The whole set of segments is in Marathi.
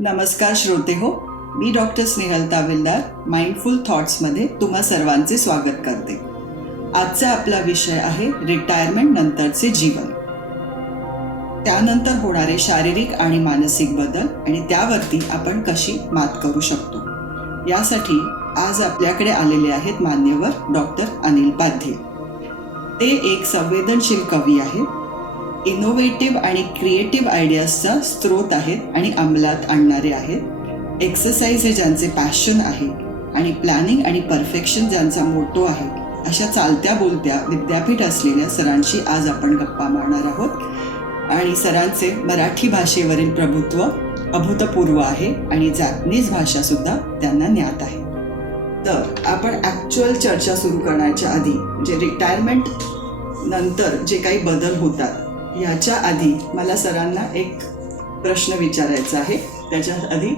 नमस्कार श्रोते हो, मी डॉक्टर स्नेहल ताविलदार माइंडफुल थॉट्समध्ये तुम्हा सर्वांचे स्वागत करते. आजचा आपला विषय आहे रिटायरमेंट नंतरचे जीवन, त्यानंतर होणारे शारीरिक आणि मानसिक बदल आणि त्यावरती आपण कशी मात करू शकतो. यासाठी आज आपल्याकडे आलेले आहेत मान्यवर डॉक्टर अनिल पाध्ये. ते एक संवेदनशील कवी आहेत, इनोव्हेटिव्ह आणि क्रिएटिव्ह आयडियाजचा स्रोत आहेत आणि अंमलात आणणारे आहेत. एक्सरसाइज हे ज्यांचे पॅशन आहे आणि प्लॅनिंग आणि परफेक्शन ज्यांचा मोटो आहे, अशा चालत्या बोलत्या विद्यापीठ असलेल्या सरांशी आज आपण गप्पा मारणार आहोत. आणि सरांचे मराठी भाषेवरील प्रभुत्व अभूतपूर्व आहे आणि जॅपनीज भाषासुद्धा त्यांना ज्ञात आहे. तर आपण ॲक्च्युअल चर्चा सुरू करण्याच्या आधी, म्हणजे रिटायरमेंट नंतर जे काही बदल होतात ह्याच्या आधी मला सरांना एक प्रश्न विचारायचा आहे. त्याच्या आधी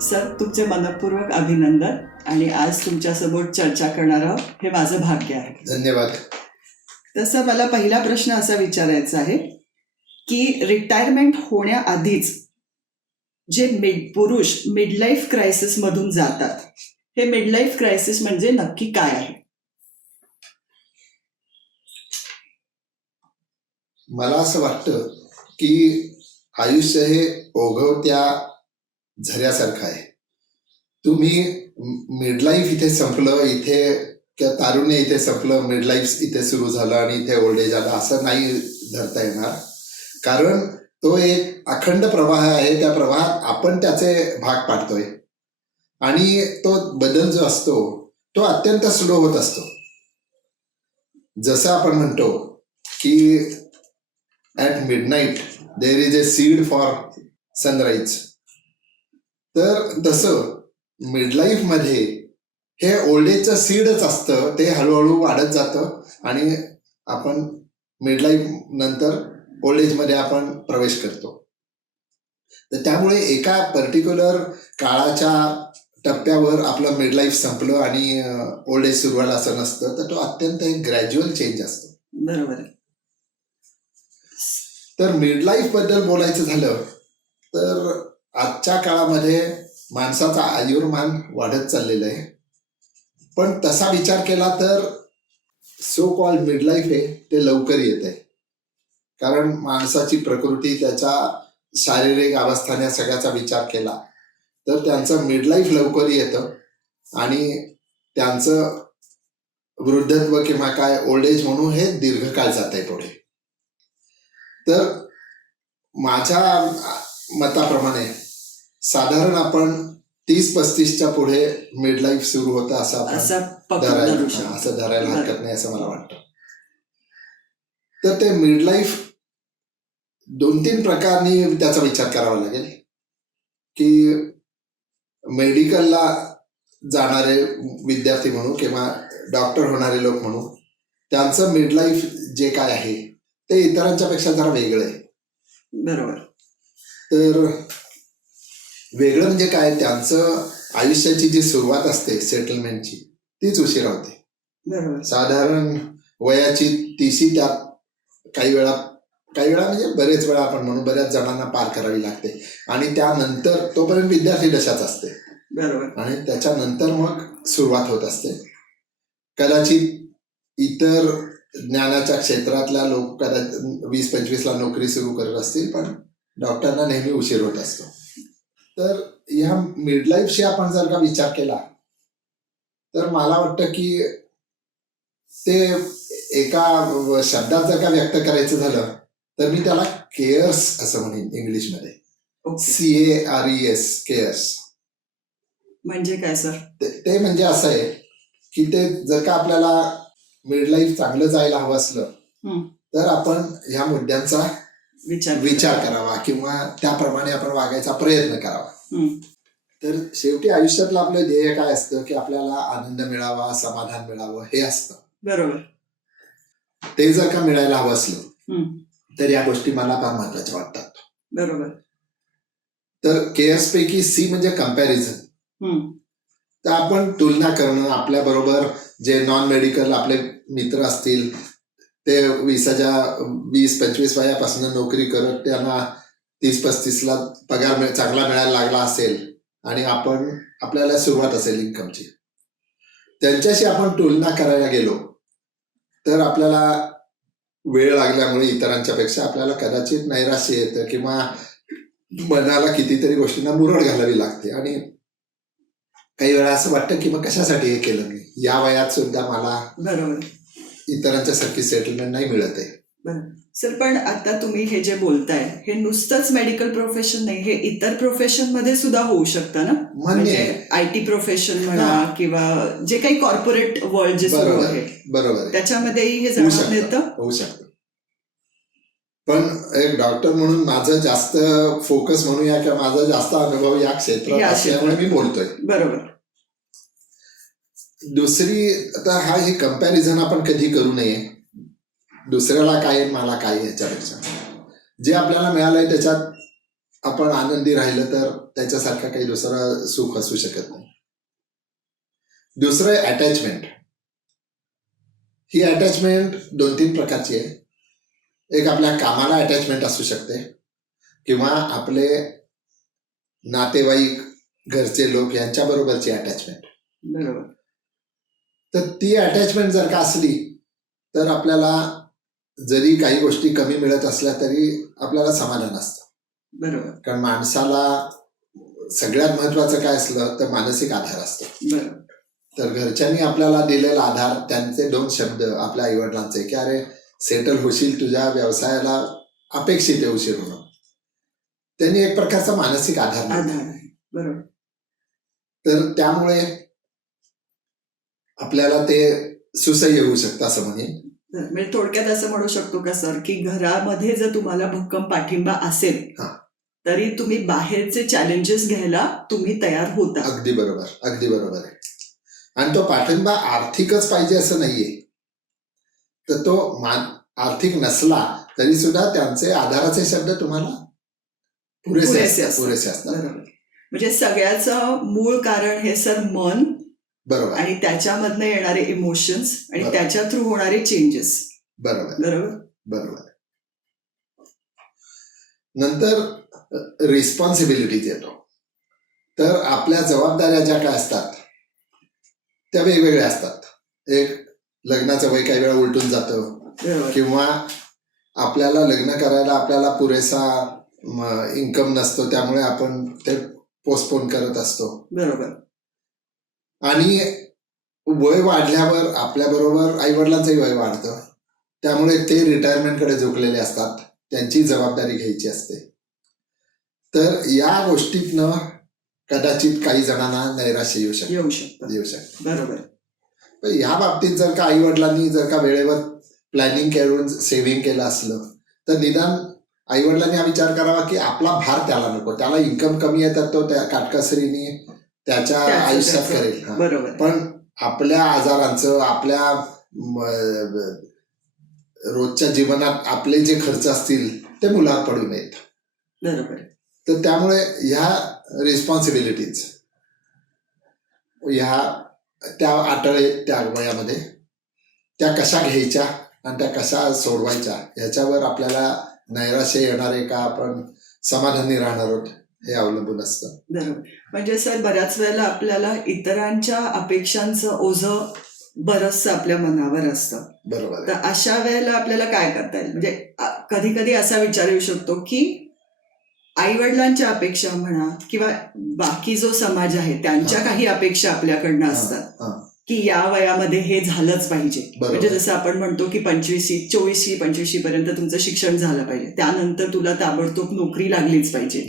सर, तुमचे मनपूर्वक अभिनंदन आणि आज तुमच्यासमोर चर्चा करणार आहोत, हे माझं भाग्य आहे. धन्यवाद. तसं मला पहिला प्रश्न असा विचारायचा आहे की रिटायरमेंट होण्याआधीच जे पुरुष मिडलाईफ क्रायसिसमधून जातात, हे मिडलाईफ क्रायसिस म्हणजे नक्की काय आहे? मला असं वाटतं की आयुष्य हे ओघवत्या झऱ्यासारखं आहे. तुम्ही मिडलाईफ इथे संपलं, इथे किंवा तारुण्य इथे संपलं, मिडलाईफ इथे सुरू झालं आणि इथे ओल्ड एज आलं, असं नाही धरता येणार. कारण तो एक अखंड प्रवाह आहे. त्या प्रवाहात आपण त्याचे भाग पाडतोय आणि तो बदल जो असतो तो अत्यंत स्लो होत असतो. जसं आपण म्हणतो की at midnight there is a seed for sunrise, तर तसं मिडलाईफमध्ये हे ओल्ड एजचं सीडच असतं. ते हळूहळू वाढत जातं आणि आपण मिडलाईफ नंतर ओल्ड एजमध्ये आपण प्रवेश करतो. तर त्यामुळे एका पर्टिक्युलर काळाच्या टप्प्यावर आपलं मिडलाईफ संपलं आणि ओल्ड एज सुरू झालं असं नसतं. तर तो अत्यंत एक ग्रॅज्युअल चेंज असतो. बरोबर आहे. तर मिडलाईफ बद्दल बोलायचं झालं तर आजच्या काळामध्ये माणसाचा आयुर्मान वाढत चाललेलं आहे. पण तसा विचार केला तर सो कॉल्ड मिडलाईफ आहे ते लवकर येत आहे. कारण माणसाची प्रकृती, त्याच्या शारीरिक अवस्थाने या सगळ्याचा विचार केला तर त्यांचं मिडलाईफ लवकर येतं आणि त्यांचं वृद्धत्व किंवा काय ओल्ड एज म्हणून हे दीर्घकाळ जात आहे पुढे. तर माझ्या मताप्रमाणे साधारण आपण 30-35च्या पुढे मिडलाईफ सुरू होतं असं आपण धरायला हरकत नाही असं मला वाटतं. तर ते मिडलाईफ 2-3 प्रकारने त्याचा विचार करावा लागेल. की मेडिकलला जाणारे विद्यार्थी म्हणू किंवा डॉक्टर होणारे लोक म्हणू, त्यांचं मिडलाईफ जे काय आहे ते इतरांच्या पेक्षा जरा वेगळं आहे. बरोबर. तर वेगळं म्हणजे काय, त्यांचं आयुष्याची जी सुरुवात असते सेटलमेंटची तीच उशिरा होते. बरोबर. साधारण वयाची 30 त्यात काही वेळा म्हणजे बरेच वेळा आपण म्हणू बऱ्याच जणांना पार करावी लागते आणि त्यानंतर तोपर्यंत विद्यार्थी दशाच असते. बरोबर. आणि त्याच्यानंतर मग सुरुवात होत असते. कदाचित इतर ज्ञानाच्या क्षेत्रातल्या लोक कदाचित 20-25ला नोकरी सुरू करत असतील, पण डॉक्टरांना नेहमी उशीर होत असतो. तर ह्या मिडलाईफशी आपण जर का विचार केला तर मला वाटतं की ते एका शब्दात जर का व्यक्त करायचं झालं तर मी त्याला केअर्स असं म्हणेन इंग्लिशमध्ये. CARES, CARES. म्हणजे काय सर? ते म्हणजे असं आहे की ते जर का आपल्याला मिडलाईफ चांगलं जायला हवं असलं तर आपण ह्या मुद्द्यांचा विचार करावा किंवा त्याप्रमाणे आपण वागायचा प्रयत्न करावा. तर शेवटी आयुष्यातलं आपलं ध्येय काय असतं की आपल्याला आनंद मिळावा, समाधान मिळावं हे असतं. बरोबर. ते जर का मिळायला हवं असलं तर या गोष्टी मला फार महत्वाच्या वाटतात. बरोबर. तर केअर्स पैकी C म्हणजे कम्पॅरिझन. तर आपण तुलना करणं, आपल्या बरोबर जे नॉन मेडिकल आपले मित्र असतील ते 20-25 वयापासून नोकरी करत त्यांना 30-35 ला पगार चांगला मिळायला लागला असेल आणि आपल्याला सुरुवात असेल इन्कमची, त्यांच्याशी आपण तुलना करायला गेलो तर आपल्याला वेळ लागल्यामुळे इतरांच्या पेक्षा आपल्याला कदाचित नैराश्य येतं किंवा मनाला कितीतरी गोष्टींना मुरड घालावी लागते आणि काही वेळा असं वाटतं की मग कशासाठी हे केलं मी, या वयात सुद्धा मला बरोबर इतरांच्या सारखी सेटलमेंट नाही मिळत आहे. सर, पण आता तुम्ही हे जे बोलताय हे नुसतंच मेडिकल प्रोफेशन नाही, हे इतर प्रोफेशन मध्ये सुद्धा होऊ शकतं ना, म्हणजे IT प्रोफेशन म्हणा किंवा जे काही कॉर्पोरेट वर्ल्ड जे सुरू आहे बरोबर त्याच्यामध्येही हे जाणून येतं. होऊ शकतं. पण एक डॉक्टर म्हणून माझं जास्त फोकस म्हणूया किंवा माझा जास्त अनुभव या क्षेत्रात असल्यामुळे मी बोलतोय. बरोबर. दुसरी आता हे कंपॅरिझन आपण कधी करू नये, दुसऱ्याला काय मला काय ह्याच्यापेक्षा जे आपल्याला मिळालंय त्याच्यात आपण आनंदी राहिलं तर त्याच्यासारखं काही दुसरं सुख असू शकत नाही. दुसरं अटॅचमेंट. ही अटॅचमेंट 2-3 प्रकारची आहे. एक आपल्या कामाला अटॅचमेंट असू शकते किंवा आपले नातेवाईक, घरचे लोक यांच्या बरोबरची अटॅचमेंट. बरोबर. तर ती अटॅचमेंट जर का असली तर आपल्याला जरी काही गोष्टी कमी मिळत असल्या तरी आपल्याला समाधान असतं. बरोबर. कारण माणसाला सगळ्यात महत्वाचं काय असलं तर मानसिक आधार असतो. बरोबर. तर घरच्यांनी आपल्याला दिलेला आधार, त्यांचे 2 शब्द आपल्या आईवडिलांचे की अरे सेटल होशील, तुझ्या व्यवसायाला अपेक्षित आहे उशीर होणं, त्यांनी एक प्रकारचा मानसिक आधार. बरोबर. तर त्यामुळे आपल्याला ते सुसह्य होऊ शकतं असं म्हणेन. म्हणजे थोडक्यात असं म्हणू शकतो का सर की घरामध्ये जर तुम्हाला भक्कम पाठिंबा असेल तरी तुम्ही बाहेरचे चॅलेंजेस घ्यायला तुम्ही तयार होता. अगदी बरोबर, अगदी बरोबर आहे. आणि तो पाठिंबा आर्थिकच पाहिजे असं नाहीये, तर तो आर्थिक नसला तरी सुद्धा त्यांचे आधाराचे शब्द तुम्हाला पुरेसे असतात. म्हणजे सगळ्याचं मूळ कारण हे सर मन, बरोबर, आणि त्याच्यामधनं येणारे इमोशन्स आणि त्याच्या थ्रू होणारे चेंजेस. बरोबर. नंतर रिस्पॉन्सिबिलिटीज येतो. तर आपल्या जबाबदाऱ्या ज्या काय असतात त्या वेगवेगळ्या असतात. एक लग्नाचं वय काही वेळा उलटून जातं किंवा आपल्याला लग्न करायला आपल्याला पुरेसा इन्कम नसतो, त्यामुळे आपण ते पोस्टपोन करत असतो. बरोबर. आणि वय वाढल्यावर आपल्या बरोबर आई वडिलांचंही वय वाढतं, त्यामुळे ते रिटायरमेंटकडे झुकलेले असतात, त्यांची जबाबदारी घ्यायची असते. तर या गोष्टीतनं कदाचित काही जणांना नैराश्य येऊ शकतं. बरोबर. या बाबतीत जर का आई वडिलांनी जर का वेळेवर प्लॅनिंग करून सेव्हिंग केलं असलं तर निदान आई वडिलांनी हा विचार करावा की आपला भार त्याला नको, त्याला इन्कम कमी येतात, तो त्या काटकसरीने त्याच्या आयुष्यात करेल. पण आपल्या आजारांचं, आपल्या रोजच्या जीवनात आपले जे खर्च असतील ते मुलावर पडू नयेत. बरोबर. तर त्यामुळे ह्या रिस्पॉन्सिबिलिटीज ह्या त्या अटळे त्या वयामध्ये त्या कशा घ्यायच्या आणि त्या कशा सोडवायच्या ह्याच्यावर आपल्याला नैराश्य येणार आहे का आपण समाधानी राहणार आहोत हे अवलंबून असतं. बरोबर. म्हणजे सर बऱ्याच वेळेला आपल्याला इतरांच्या अपेक्षांचं ओझं बरंचसं आपल्या मनावर असतं. बरोबर. तर अशा वेळेला आपल्याला काय करता येईल? म्हणजे कधी कधी असा विचार येऊ शकतो की आई वडिलांच्या अपेक्षा म्हणा किंवा बाकी जो समाज आहे त्यांच्या काही अपेक्षा आपल्याकडनं असतात की या वयामध्ये हे झालंच पाहिजे. म्हणजे जसं आपण म्हणतो की 24-25 पर्यंत तुमचं शिक्षण झालं पाहिजे, त्यानंतर तुला ताबडतोब नोकरी लागलीच पाहिजे,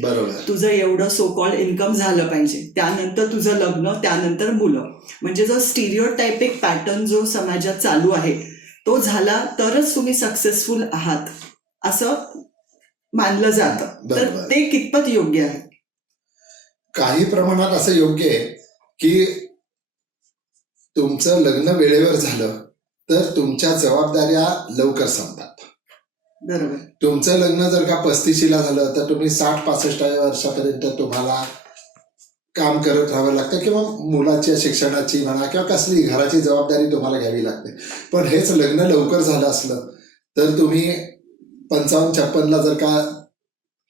तुझं एवढं सो कॉल्ड इन्कम झालं पाहिजे, त्यानंतर तुझं लग्न, त्यानंतर मुलं. म्हणजे जो स्टिरियोटायपिक पॅटर्न जो समाजात चालू आहे तो झाला तरच तुम्ही सक्सेसफुल आहात असं मानलं जातं. तर ते कितपत योग्य आहे? काही प्रमाणात असं योग्य आहे की तुमचं लग्न वेळेवर झालं तर तुमच्या जबाबदाऱ्या लवकर संपतात. बरोबर. तुमचं लग्न जर का 35ला झालं तर तुम्ही 60-65 वर्षापर्यंत तुम्हाला काम करत राहावं लागतं किंवा मुलाच्या शिक्षणाची म्हणा किंवा कसली घराची जबाबदारी तुम्हाला घ्यावी लागते. पण हेच लग्न लवकर झालं असलं तर तुम्ही 55-56ला जर का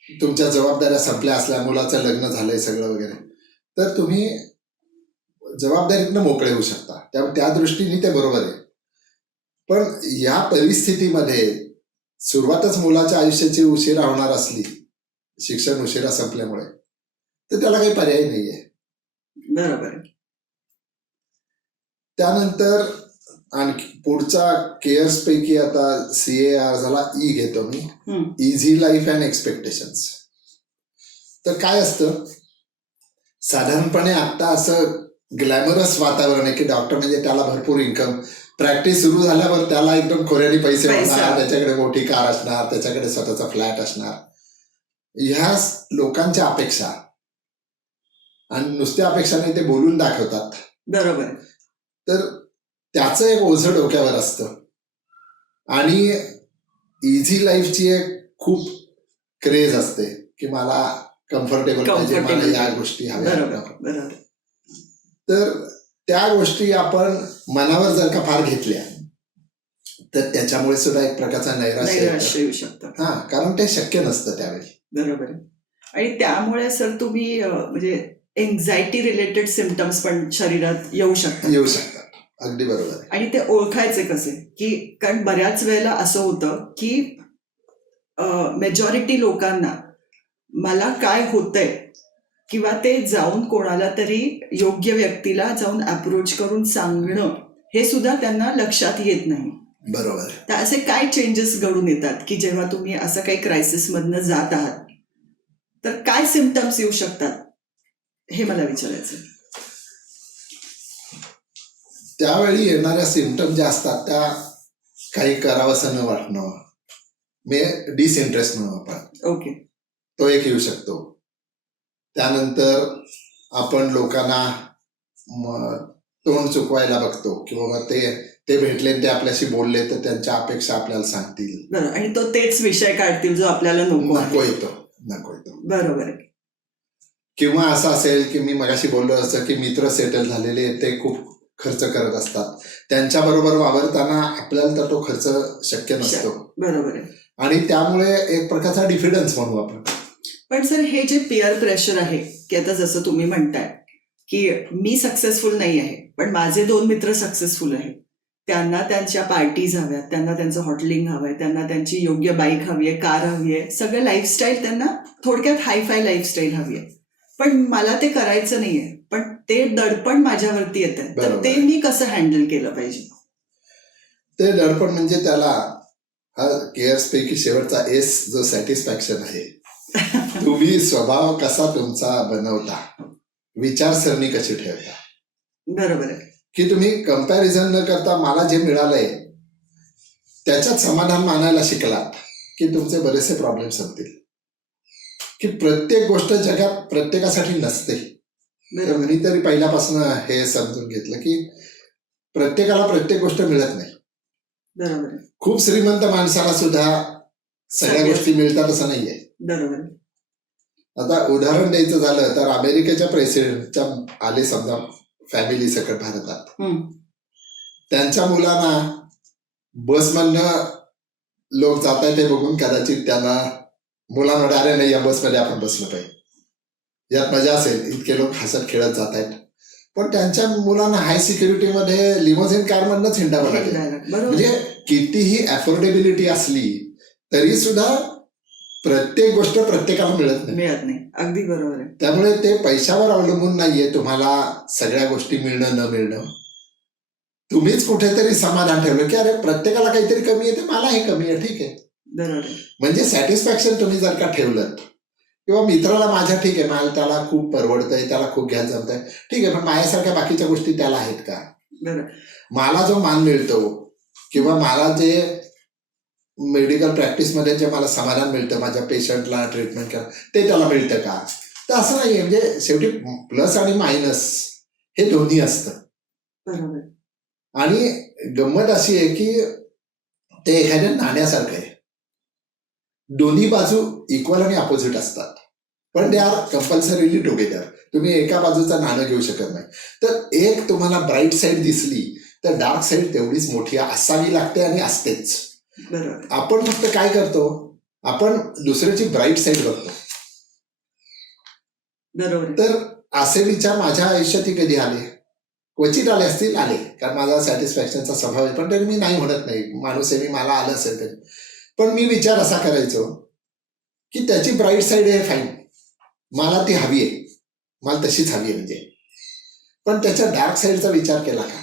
तुमच्या जबाबदाऱ्या संपल्या असल्या, मुलाचं लग्न झालंय सगळं वगैरे, तर तुम्ही जबाबदारीतनं मोकळे होऊ शकता. त्यामुळे त्या दृष्टीने ते बरोबर आहे. पण या परिस्थितीमध्ये सुरुवातच मुलाच्या आयुष्याची उशिरा होणार असली, शिक्षण उशिरा संपल्यामुळे, तर त्याला काही पर्याय नाहीये. बरोबर आहे. त्यानंतर आणखी पुढचा केअर्स पैकी आता CAR झाला, ई घेतो मी, इझी लाईफ अँड एक्सपेक्टेशन्स. तर काय असतं, साधारणपणे आता असं ग्लॅमरस वातावरण आहे की डॉक्टर म्हणजे त्याला भरपूर इन्कम, प्रॅक्टिस सुरू झाल्यावर त्याला एकदम खोऱ्याने पैसे होणार, त्याच्याकडे मोठी कार असणार, त्याच्याकडे स्वतःचा फ्लॅट असणार. ह्या लोकांच्या अपेक्षा, आणि नुसत्या अपेक्षाने ते बोलून दाखवतात. बरोबर. तर त्याचं एक ओझं डोक्यावर असतं. आणि इझी लाईफची एक खूप क्रेज असते की मला कम्फर्टेबल पाहिजे, मला या गोष्टी हव्या. तर त्या गोष्टी आपण मनावर जर का फार घेतल्या तर त्याच्यामुळे सुद्धा एक प्रकारचा नैराश्य येऊ शकतं. कारण ते शक्य नसतं त्यावेळी. बरोबर. आणि त्यामुळे सर तुम्ही म्हणजे एन्झायटी रिलेटेड सिम्पटम्स पण शरीरात येऊ शकतात. अगदी बरोबर. आणि ते ओळखायचे कसे, की कारण बऱ्याच वेळेला असं होतं की मेजॉरिटी लोकांना मला काय होतंय किंवा ते जाऊन कोणाला तरी योग्य व्यक्तीला जाऊन अप्रोच करून सांगणं हे सुद्धा त्यांना लक्षात येत नाही. बरोबर. तर असे काय चेंजेस घडून येतात की जेव्हा तुम्ही असं काही क्रायसिस मधनं जात आहात तर काय सिम्पटम्स येऊ शकतात हे मला विचारायचं. त्यावेळी येणाऱ्या सिम्पटम ज्या असतात त्या काही करावंसं न वाटणं, डिसइंटरेस्ट न वाटणं, ओके, तो एक येऊ शकतो. त्यानंतर आपण लोकांना तोंड चुकवायला बघतो किंवा ते भेटले ते आपल्याशी बोलले तर त्यांच्या अपेक्षा आपल्याला सांगतील आणि तो तेच विषय काढतील जो आपल्याला नको येतो. बरोबर. किंवा असं असेल की मी मगाशी बोललो असं की मित्र सेटल झालेले ते खूप खर्च करत असतात, त्यांच्या बरोबर वावरताना आपल्याला तर तो खर्च शक्य नसतो. बरोबर. आणि त्यामुळे एक प्रकारचा डिफिडन्स म्हणू आपण. पण सर हे जे पिअर प्रेशर आहे की आता जसं तुम्ही म्हणताय की मी सक्सेसफुल नाही आहे पण माझे 2 मित्र सक्सेसफुल आहेत, त्यांना त्यांच्या पार्टीज हव्यात, त्यांना त्यांचं हॉटेलिंग हवंय, त्यांना त्यांची योग्य बाईक हवी आहे, कार हवी आहे, सगळं लाईफस्टाईल त्यांना थोडक्यात हायफाय लाईफस्टाईल हवी आहे, पण मला ते करायचं नाहीये, पण ते दडपण माझ्यावरती येत आहे, तर ते मी कसं हँडल केलं पाहिजे? ते दडपण म्हणजे त्याला हा केअर्स पैकी शेवटचा एस जो सॅटिस्फॅक्शन आहे. तुम्ही स्वभाव कसा तुमचा बनवता, विचारसरणी कशी ठेवता. बरोबर आहे. की तुम्ही कम्पॅरिझन न करता मला जे मिळालंय त्याच्यात समाधान मानायला शिकलात की तुमचे बरेचसे प्रॉब्लेम संपतील. की प्रत्येक गोष्ट जगात प्रत्येकासाठी नसते. मी तरी पहिल्यापासून हे समजून घेतलं की प्रत्येकाला प्रत्येक गोष्ट मिळत नाही. बरोबर. खूप श्रीमंत माणसाला सुद्धा सगळ्या गोष्टी मिळतात असं नाहीये. बरोबर. आता उदाहरण द्यायचं झालं तर अमेरिकेच्या प्रेसिडेंटच्या आले समजा फॅमिली सकट भारतात, त्यांच्या मुलांना बसमधनं लोक जात आहेत ते बघून कदाचित त्यांना मुलांना अरे नाही या बसमध्ये आपण बसलं पाहिजे, यात मजा असेल, इतके लोक हसत खेळत जात आहेत, पण त्यांच्या मुलांना हाय सिक्युरिटीमध्ये लिमोझिन कार मधनच हिंडावं लागेल. म्हणजे कितीही अफोर्डेबिलिटी असली तरी सुद्धा प्रत्येक गोष्ट प्रत्येकाला मिळत नाही. अगदी बरोबर आहे. त्यामुळे ते पैशावर अवलंबून नाहीये तुम्हाला सगळ्या गोष्टी मिळणं न मिळणं. तुम्हीच कुठेतरी समाधान ठेवलं की अरे प्रत्येकाला काहीतरी कमी येते, मला हे कमी आहे, ठीक आहे. बरोबर. म्हणजे सॅटिस्फॅक्शन तुम्ही जर का ठेवलं किंवा मित्राला माझ्या ठीक आहे, मला त्याला खूप परवडतंय, त्याला खूप घ्यायला जमतंय, ठीक आहे, पण माझ्यासारख्या बाकीच्या गोष्टी त्याला आहेत का. मला जो मान मिळतो किंवा मला जे मेडिकल प्रॅक्टिसमध्ये जे मला समाधान मिळतं माझ्या पेशंटला ट्रीटमेंट करा ते त्याला मिळतं का. तर असं नाहीये. म्हणजे शेवटी प्लस आणि मायनस हे दोन्ही असतं. बरोबर. आणि गंमत अशी आहे की ते एखाद्या नाण्यासारखं आहे, दोन्ही बाजू इक्वल आणि अपोजिट असतात, पण दे आर कंपल्सरीली टुगेदर. तुम्ही एका बाजूचा नाणं घेऊ शकत नाही. तर एक तुम्हाला ब्राईट साईड दिसली तर डार्क साईड तेवढीच मोठी असावी लागते आणि असतेच. आपण फक्त काय करतो, आपण दुसऱ्याची ब्राईट साईड बघतो. बरोबर आहे. तर असे विचार माझ्या आयुष्यात कधी आले, क्वचित आले असतील, आले, कारण माझा सॅटिस्फॅक्शनचा स्वभाव आहे. पण तरी मी नाही म्हणत नाही, माणूस आहे मी, मला आलं असेल तरी. पण मी विचार असा करायचो की त्याची ब्राईट साईड आहे, फाईन, मला ती हवी आहे, मला तशीच हवी आहे म्हणजे. पण त्याच्या डार्क साईडचा विचार केला का?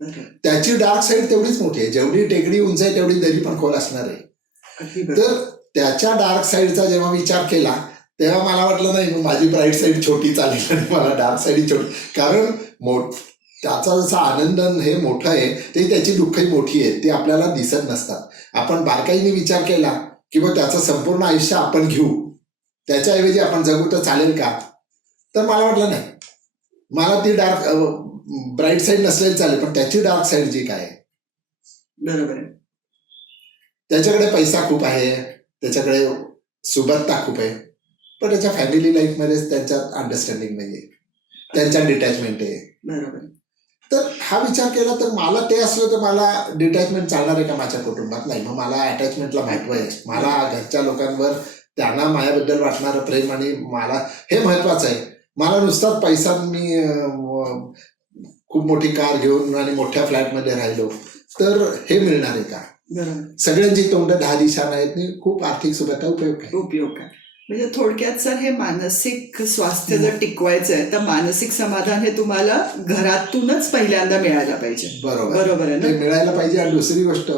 बरोबर. त्याची डार्क साईड तेवढीच मोठी आहे, जेवढी टेकडी उंच आहे तेवढी दरी पण खोल असणार आहे. अगदी बरोबर. तर त्याच्या डार्क साईडचा जेव्हा विचार केला तेव्हा मला वाटलं नाही, मग माझी ब्राईट साईड छोटी चालेल आणि मला डार्क साईड छोटी. कारण त्याचा जसा आनंद हे मोठं आहे, ते त्याची दुःखही मोठी आहे, ती आपल्याला दिसत नसतात. आपण बारकाईने विचार केला किंवा त्याचं संपूर्ण आयुष्य आपण घेऊ, त्याच्याऐवजी आपण जगू तर चालेल का? तर मला वाटलं नाही, मला ती डार्क ब्राईट साईड नसलेली चालेल, पण त्याची डार्क साईड जी काय आहे. बरोबर आहे. त्याच्याकडे पैसा खूप आहे, त्याच्याकडे सुबत्ता खूप आहे, पण त्याच्या फॅमिली लाईफमध्ये त्यांच्यात अंडरस्टँडिंग नाहीये, त्यांच्यात डिटॅचमेंट आहे. बरोबर आहे. तर हा विचार केला तर मला ते असलं तर मला डिटॅचमेंट चालणार आहे का माझ्या कुटुंबात? नाही. मग मला अटॅचमेंटला महत्व आहे, मला घरच्या लोकांवर त्यांना माझ्याबद्दल वाटणारं प्रेम आणि मला हे महत्वाचं आहे. मला नुसताच पैसा, मी खूप मोठी कार घेऊन आणि मोठ्या फ्लॅटमध्ये राहिलो तर हे मिळणार आहे का? बरोबर. सगळ्यांची तोंड 10 दिशा नाहीत, खूप आर्थिक सुबत्ता उपयोग आहे. उपयोग आहे. म्हणजे थोडक्यात सर, हे मानसिक स्वास्थ्य जर टिकवायचं आहे तर मानसिक समाधान हे तुम्हाला घरातूनच पहिल्यांदा मिळायला पाहिजे. बरोबर आहे ते ना? मिळायला पाहिजे. आणि दुसरी गोष्ट,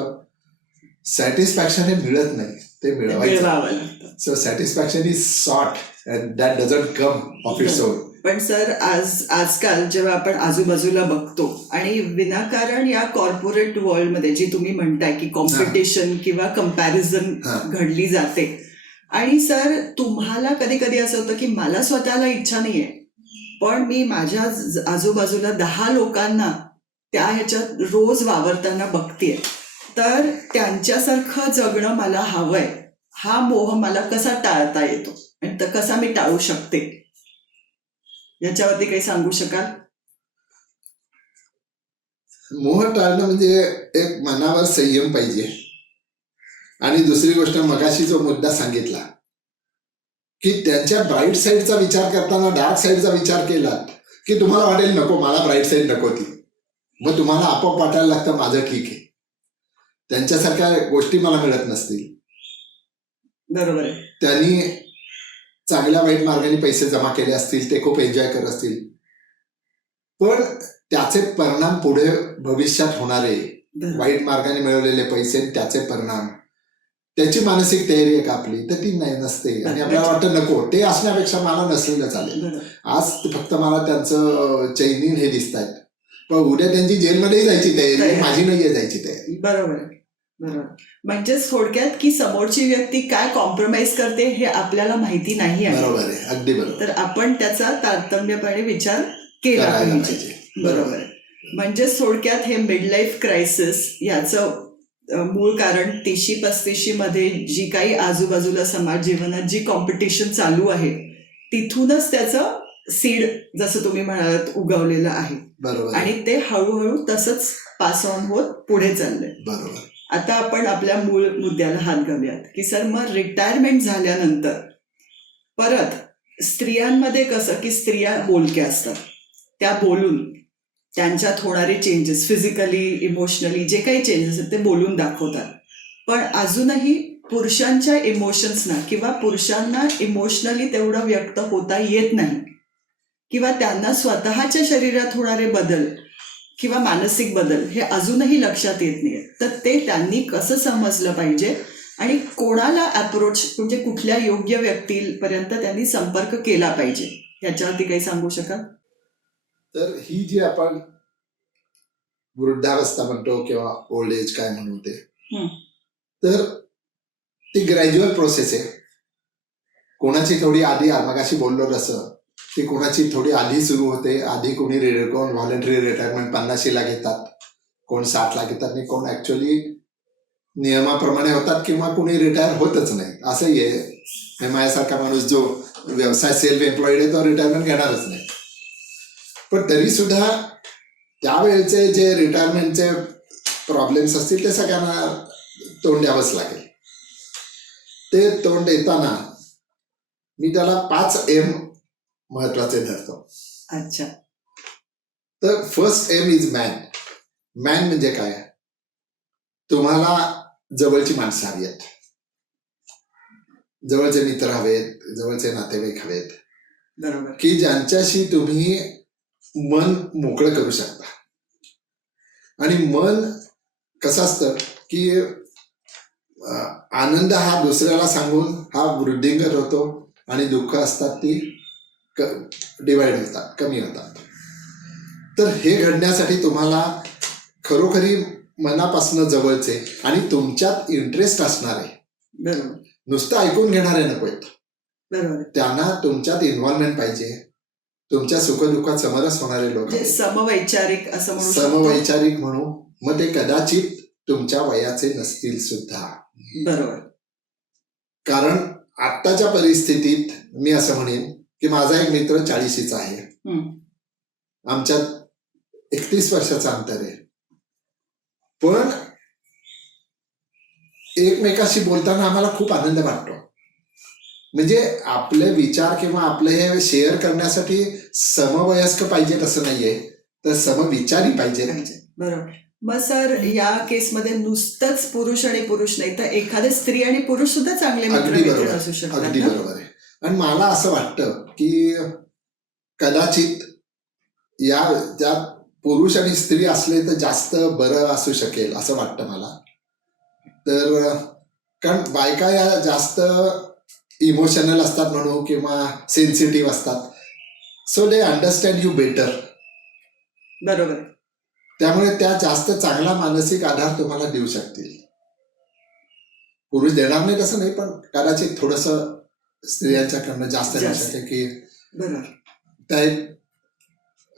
सॅटिस्फॅक्शन हे मिळत नाही, ते मिळवायचं. मिळवावं लागतं. So satisfaction is sought and that doesn't come of its own. पण सर, आजकाल जेव्हा आपण आजूबाजूला बघतो आणि विनाकारण या कॉर्पोरेट वर्ल्डमध्ये जी तुम्ही म्हणताय की कॉम्पिटिशन किंवा कंपॅरिझन घडली जाते, आणि सर तुम्हाला कधी कधी असं होतं की मला स्वतःला इच्छा नाहीये, पण मी माझ्या आजूबाजूला 10 लोकांना त्या ह्याच्यात रोज वावरताना बघतेय, तर त्यांच्यासारखं जगणं मला हवंय. हा मोह मला कसा टाळता येतो आणि कसा मी टाळू शकते, याच्यावरती काही सांगू शकाल? मोह टाळणं म्हणजे एक मनावर संयम पाहिजे. आणि दुसरी गोष्ट, मगाशी जो मुद्दा सांगितला की त्यांच्या ब्राईट साईडचा विचार करताना डार्क साईडचा विचार केला की तुम्हाला वाटेल नको, मला ब्राईट साईड नको ती, मग तुम्हाला आपोआप वाटायला लागतं माझं ठीक आहे, त्यांच्यासारख्या गोष्टी मला मिळत नसतील. बरोबर आहे. त्यांनी चांगल्या वाईट मार्गाने पैसे जमा केले असतील, ते खूप एन्जॉय करत असतील, पण त्याचे परिणाम पुढे भविष्यात होणारे वाईट मार्गाने मिळवलेले पैसे, त्याचे परिणाम, त्याची मानसिक तयारी आहे का आपली? तर ती नाही, नसते. आणि आपल्याला वाटतं नको, ते असण्यापेक्षा मला नसलेलं चालेल. आज फक्त मला त्यांचं चैनीन हे दिसत आहेत, पण उद्या त्यांची जेलमध्येही जायची तयारी, माझी नाहीये जायची तयारी. बरोबर आहे. बरोबर. म्हणजे थोडक्यात की समोरची व्यक्ती काय कॉम्प्रोमाइज करते हे आपल्याला माहिती नाही आहे. बरोबर आहे, अगदी बरोबर. तर आपण त्याचा तारतम्यपणे विचार केला पाहिजे. बरोबर आहे. म्हणजे थोडक्यात हे मिड लाईफ क्रायसिस याचं मूळ कारण 30-35 मध्ये जी काही आजूबाजूला समाज जीवनात जी कॉम्पिटिशन चालू आहे, तिथूनच त्याचं सीड, जसं तुम्ही म्हणालात, उगवलेलं आहे. बरोबर. आणि ते हळूहळू तसंच पास ऑन होत पुढे चाललंय. बरोबर. आता आपण आपल्या मूळ मुद्द्याला हात घालूयात की सर, मग रिटायरमेंट झाल्यानंतर परत स्त्रियांमध्ये कसं की स्त्रिया बोलक्या असतात, त्या बोलून त्यांच्यात होणारे चेंजेस, फिजिकली, इमोशनली जे काही चेंजेस आहेत ते बोलून दाखवतात. पण अजूनही पुरुषांच्या इमोशन्सना किंवा पुरुषांना इमोशनली तेवढं व्यक्त होता येत नाही, किंवा त्यांना स्वतःच्या शरीरात होणारे बदल किंवा मानसिक बदल हे अजूनही लक्षात येत नाही. तर ते त्यांनी कसं समजलं पाहिजे आणि कोणाला अप्रोच, म्हणजे कुठल्या योग्य व्यक्तीपर्यंत त्यांनी संपर्क केला पाहिजे, याच्यावरती काही सांगू शकाल? तर ही जी आपण वृद्धावस्था म्हणतो किंवा ओल्ड एज काय म्हणू ते, तर ती ग्रॅज्युअल प्रोसेस आहे. कोणाची थोडी आधी, मगाशी बोललो तसं, ती कोणाची थोडी आधी सुरू होते. आधी कोणी व्हॉलंटरी रिटायरमेंट 50ला घेतात, कोण 60ला घेतात, आणि कोण ऍक्च्युअली नियमाप्रमाणे होतात, किंवा कोणी रिटायर होतच नाही. असंही आहे. माझ्यासारखा माणूस जो व्यवसाय सेल्फ एम्प्लॉईड आहे तो रिटायरमेंट घेणारच नाही. पण तरी सुद्धा त्यावेळेचे जे रिटायरमेंटचे प्रॉब्लेम्स असतील ते सगळ्यांना तोंड द्यावंच लागेल. ते तोंड देताना मी त्याला 5M महत्वाचे धरतो. अच्छा. तर first M is man. Man म्हणजे काय? तुम्हाला जवळची माणसं हवी आहेत, जवळचे मित्र हवेत, जवळचे नातेवाईक हवेत, बरोबर. की ज्यांच्याशी तुम्ही मन मोकळं करू शकता. आणि मन कसं असतं की आनंद हा दुसऱ्याला सांगून हा वृद्धिंगत होतो आणि दुःख असतात ती डिवाइड होतात, कमी होतात. तर हे घडण्यासाठी तुम्हाला खरोखरी मनापासून जवळचे आणि तुमच्यात इंटरेस्ट असणारे, बरोबर नुसतं ऐकून घेणारे नको आहेत. बरोबर. त्यांना तुमच्यात इन्व्हॉल्वमेंट पाहिजे. तुमच्या सुखदुःखात समरस होणारे लोक, म्हणजे समवैचारिक असं म्हणू शकतो. समवैचारिक म्हणू. मग ते कदाचित तुमच्या वयाचे नसतील सुद्धा. बरोबर. कारण आत्ताच्या परिस्थितीत मी असं म्हणेन की माझा एक मित्र 40शीचा आहे, आमच्यात 31 वर्षाचं अंतर आहे. पण एकमेकाशी बोलताना आम्हाला खूप आनंद वाटतो. म्हणजे आपले विचार किंवा आपले हे शेअर करण्यासाठी समवयस्क पाहिजे असं नाहीये, तर समविचारी पाहिजे. बरोबर. मग सर या केसमध्ये नुसतंच पुरुष आणि पुरुष नाही तर एखादे स्त्री आणि पुरुष सुद्धा चांगले मित्र असू शकतात. अगदी बरोबर आहे. आणि मला असं वाटतं की कदाचित या त्यात पुरुष आणि स्त्री असले तर जास्त बरं असू शकेल असं वाटतं मला. तर कारण बायका या जास्त इमोशनल असतात म्हणू किंवा सेन्सिटिव्ह असतात, so they understand you better. बरोबर. त्यामुळे त्या जास्त चांगला मानसिक आधार तुम्हाला देऊ शकतील. पुरुष देणार नाही तसं नाही, पण कदाचित थोडस स्त्रियांच्याकडनं जास्त देऊ शकते की त्या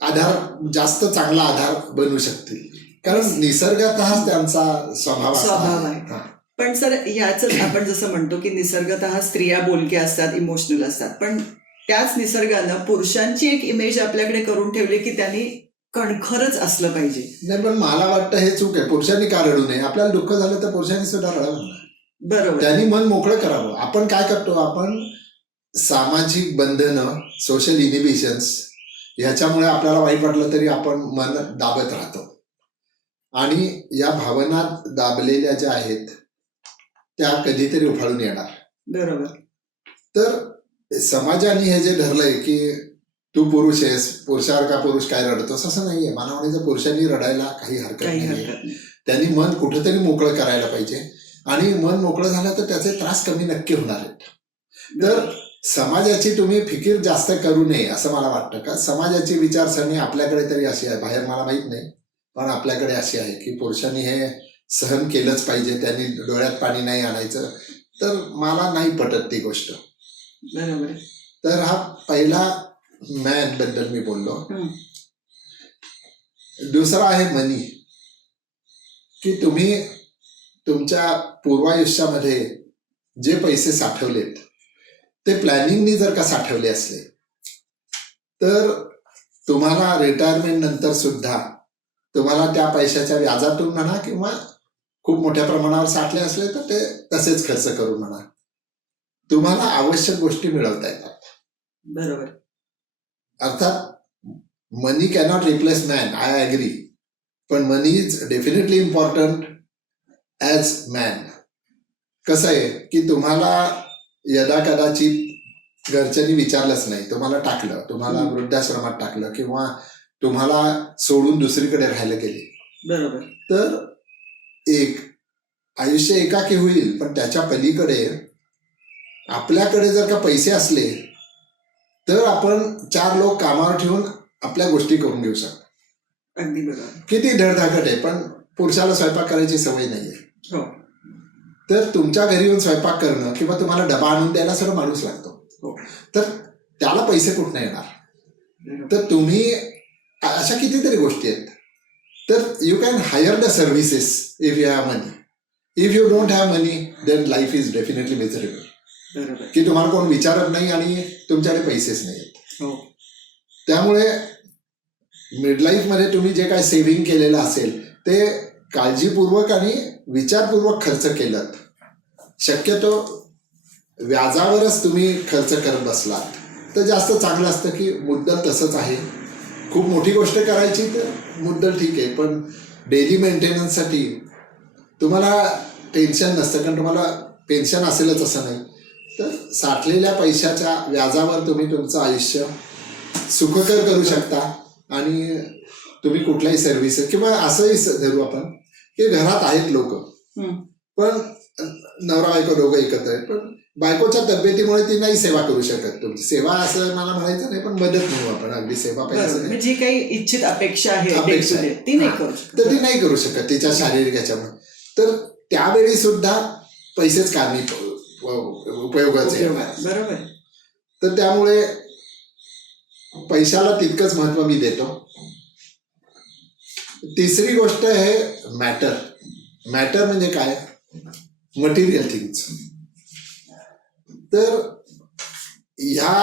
आधार जास्त चांगला आधार बनवू शकतील. कारण निसर्गतःच त्यांचा स्वभाव आहे. पण सर ह्याच आपण जसं म्हणतो की निसर्गतः स्त्रिया बोलक्या असतात, इमोशनल असतात, पण त्याच निसर्गानं पुरुषांची एक इमेज आपल्याकडे करून ठेवली की त्यांनी कणखरच असलं पाहिजे. नाही, पण मला वाटतं हे चूक आहे. पुरुषांनी का रडू नये? आपल्याला दुःख झालं तर पुरुषांनी सुद्धा रडावं. बरोबर. त्यांनी मन मोकळं करावं. आपण काय करतो? आपण सामाजिक बंधनं, सोशल इनिबिशन्स, ह्याच्यामुळे आपल्याला वाईट वाटलं तरी आपण मन दाबत राहतो. आणि या भावना दाबलेल्या ज्या आहेत त्या कधीतरी उफाळून येणार. बरोबर. तर समाजाने हे जे धरलंय की तू पुरुष आहेस, पुरुषावर का पुरुष काय रडतोस, असं नाहीये. मला म्हणायचं पुरुषांनी रडायला काही हरकत नाही. त्यांनी मन कुठेतरी मोकळं करायला पाहिजे. आणि मन मोकळं झालं तर त्याचे त्रास कमी नक्की होणार आहेत. तर समाजाची तुम्ही फिकीर जास्त करू नये असं मला वाटतं. का समाजाची विचारसरणी आपल्याकडे तरी अशी आहे, बाहेर मला माहित नाही, पण आपल्याकडे अशी आहे की पुरुषांनी हे सहन केलंच पाहिजे, त्यांनी डोळ्यात पाणी नाही आणायचं. तर मला नाही पटत ती गोष्ट. बरोबर. तर हा पहिला मॅन बद्दल मी बोललो. दुसरा आहे मनी. की तुम्ही तुमच्या पूर्वायुष्यामध्ये जे पैसे साठवलेत ते प्लॅनिंगनी जर का साठवले असले तर तुम्हाला रिटायरमेंट नंतर सुद्धा तुम्हाला त्या पैशाच्या व्याजातून म्हणा किंवा खूप मोठ्या प्रमाणावर साठले असले तर ते तसेच खर्च करून म्हणा तुम्हाला आवश्यक गोष्टी मिळवता येतात. बरोबर. अर्थात money cannot replace man, I agree, पण money is definitely important as man. कसं आहे की तुम्हाला यदा कदाचित घरच्यांनी विचारलंच नाही, तुम्हाला टाकलं, तुम्हाला वृद्धाश्रमात टाकलं किंवा तुम्हाला सोडून दुसरीकडे राहायला गेले, बरोबर, तर एक आयुष्य एकाकी होईल. पण त्याच्या पलीकडे आपल्याकडे जर का पैसे असले तर आपण 4 लोक कामावर ठेवून आपल्या गोष्टी करून घेऊ शकतो. अगदी बरोबर. किती धडधाकट आहे, पण पुरुषाला स्वयंपाक करायची सवय नाहीये. हो. तर तुमच्या घरी येऊन स्वयंपाक करणं किंवा तुम्हाला डबा आणून द्यायला सर्व माणूस लागतो. हो. तर त्याला पैसे कुठनं येणार? तर तुम्ही अशा कितीतरी गोष्टी आहेत. तर you can hire the services if you have money. If you don't have money then life is definitely miserable. की तुम्हाला कोण विचारत नाही आणि तुमच्याकडे पैसेच नाही आहेत. त्यामुळे मिडलाईफ मध्ये तुम्ही जे काय सेव्हिंग केलेलं असेल ते काळजीपूर्वक आणि विचारपूर्वक खर्च केलं. शक्यतो व्याजावरच तुम्ही खर्च करत बसलात तर जास्त चांगलं असतं की मुद्दल तसंच आहे. खूप मोठी गोष्ट करायची तर मुद्दल ठीक आहे, पण डेली मेंटेनन्ससाठी तुम्हाला टेन्शन नसतं, कारण तुम्हाला पेन्शन असेलच असं नाही. तर साठलेल्या पैशाच्या व्याजावर तुम्ही तुमचं आयुष्य सुखकर करू शकता. आणि तुम्ही कुठलाही सर्व्हिस किंवा असंही धरू आपण की घरात आहेत लोक, पण नवरा बायको दोघं एकत्र आहेत, पण बायकोच्या तब्येतीमुळे ती नाही सेवा करू शकत. तुमची सेवा असं मला म्हणायचं नाही, पण मदत म्हणू आपण, अगदी सेवा पाहिजे जी काही इच्छित अपेक्षा आहे अपेक्षा day to day, ती नाही करू शकत. तर ती नाही करू शकत तिच्या शारीरिक याच्यामुळे. तर त्यावेळी सुद्धा पैसेच कामी उपयोगाचे येणार. बरोबर. तर त्यामुळे पैशाला तितकंच महत्व मी देतो. तिसरी गोष्ट आहे मॅटर. मॅटर म्हणजे काय? Material things. तर ह्या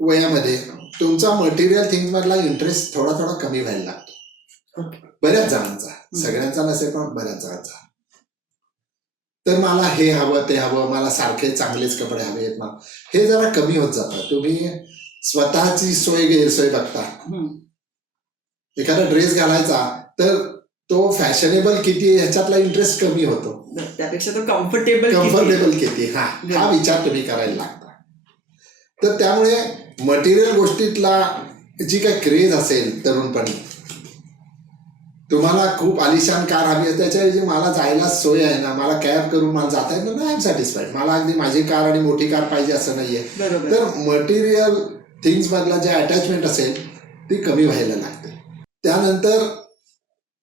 वयामध्ये तुमचा मटेरियल थिंग्स मधला इंटरेस्ट थोडा थोडा कमी व्हायला लागतो. बऱ्याच जणांचा, सगळ्यांचा नसेल पण बऱ्याच जणांचा. तर मला हे हवं ते हवं, मला सारखे चांगलेच कपडे हवेत, मला हे जरा कमी होत जातं. तुम्ही स्वतःची सोय गैरसोय बघता. एखादा ड्रेस घालायचा तर तो फॅशनेबल किती ह्याच्यातला इंटरेस्ट कमी होतो, त्यापेक्षा तो कम्फर्टेबल किती हा विचार तुम्ही करायला लागता. तर त्यामुळे मटेरियल गोष्टीतला जी काही क्रेज असेल तरुणपणी, तुम्हाला खूप आलिशान कार हवी आहे, त्याच्याऐवजी मला जायला सोय आहे ना, मला कॅब करून मला जाता येत ना, आय एम सॅटिस्फाईड, मला अगदी माझी कार आणि मोठी कार पाहिजे असं नाहीये. तर मटेरियल थिंग्स मधला जे अटॅचमेंट असेल ती कमी व्हायला लागते. त्यानंतर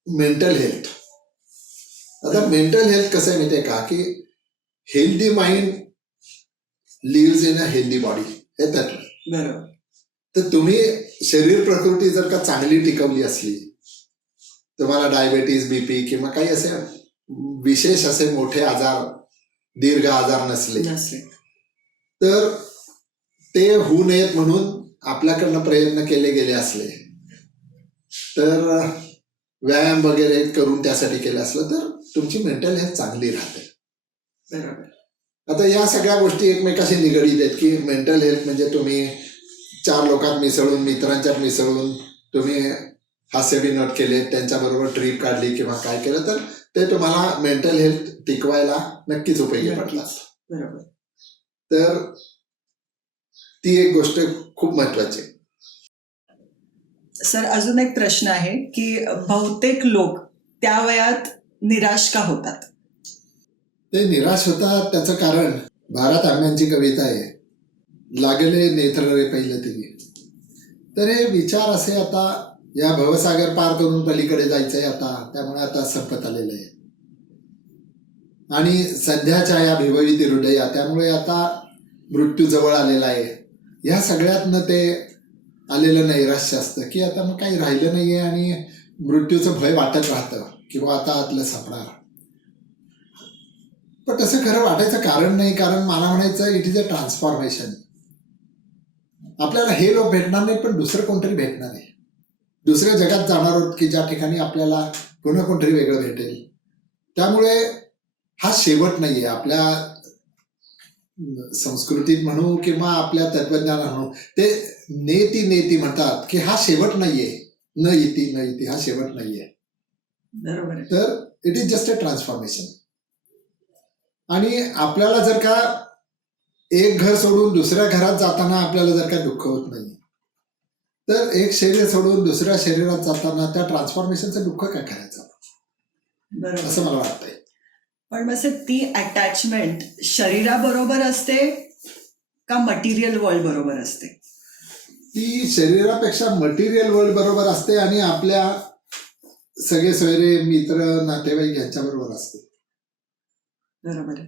मेंटल हेल्थ. आता मेंटल हेल्थ कसं आहे माहितीये का, की healthy mind leaves in a healthy body, हे तत्व. तर तुम्ही शरीर प्रकृती जर का चांगली टिकवली असली, तुम्हाला डायबेटीज, बीपी किंवा काही असे विशेष असे मोठे आजार, दीर्घ आजार नसले, तर ते होऊ नयेत म्हणून आपल्याकडनं प्रयत्न केले गेले असले, तर व्यायाम वगैरे करून त्यासाठी केलं असलं तर तुमची मेंटल हेल्थ चांगली राहते. आता या सगळ्या गोष्टी एकमेकाशी निगडीत आहेत, की मेंटल हेल्थ म्हणजे तुम्ही 4 लोकात मिसळून, मित्रांच्यात मिसळून तुम्ही हास्य विनोद केले, त्यांच्याबरोबर ट्रिप काढली किंवा काय केलं, तर ते तुम्हाला मेंटल हेल्थ टिकवायला नक्कीच उपयोगी पडतात. तर ती एक गोष्ट खूप महत्वाची आहे. सर, अजून एक प्रश्न आहे की बहुतेक लोक त्या वयात निराश का होतात? ते निराश होतात त्याचं कारण भारत आंब्यांची कविता आहे, लागले नेत्र रे पहिलं तिने. तर हे विचार असे आता या भवसागर पार करून पलीकडे जायचंय आता, त्यामुळे आता संपत आलेलं आहे. आणि सध्याच्या या भिववित हृदया, त्यामुळे आता मृत्यू जवळ आलेला आहे. या सगळ्यातनं ते आलेलं नैराश्य असतं की आता मग काही राहिलं नाहीये आणि मृत्यूचं भय वाटत राहतं किंवा आता आतलं सापणार. पण तसं खरं वाटायचं कारण नाही, कारण मला म्हणायचं इट इज अ ट्रान्सफॉर्मेशन. आपल्याला हे लोक भेटणार नाही, पण दुसरं कोणतरी भेटणार आहे. दुसऱ्या जगात जाणार आहोत की ज्या ठिकाणी आपल्याला पुन्हा कोणतरी वेगळं भेटेल. त्यामुळे हा शेवट नाहीये. आपल्या संस्कृतीत म्हणू किंवा आपल्या तत्वज्ञानात म्हणू, ते नेती नेती म्हणतात की हा शेवट नाहीये. न इति हा शेवट नाहीये. बरोबर. तर it is just a transformation. आणि आपल्याला जर का एक घर सोडून दुसऱ्या घरात जाताना आपल्याला जर का दुःख होत नाही, तर एक शरीर सोडून दुसऱ्या शरीरात जाताना त्या ट्रान्सफॉर्मेशनचं दुःख काय करायचं, असं मला वाटतंय. पण मग ती अटॅचमेंट शरीराबरोबर असते का मटेरियल वर्ल्ड बरोबर असते? ती शरीरापेक्षा मटेरियल वर्ल्ड बरोबर असते आणि आपल्या सगळे सोयरे, मित्र, नातेवाईक यांच्या बरोबर असते. बरोबर.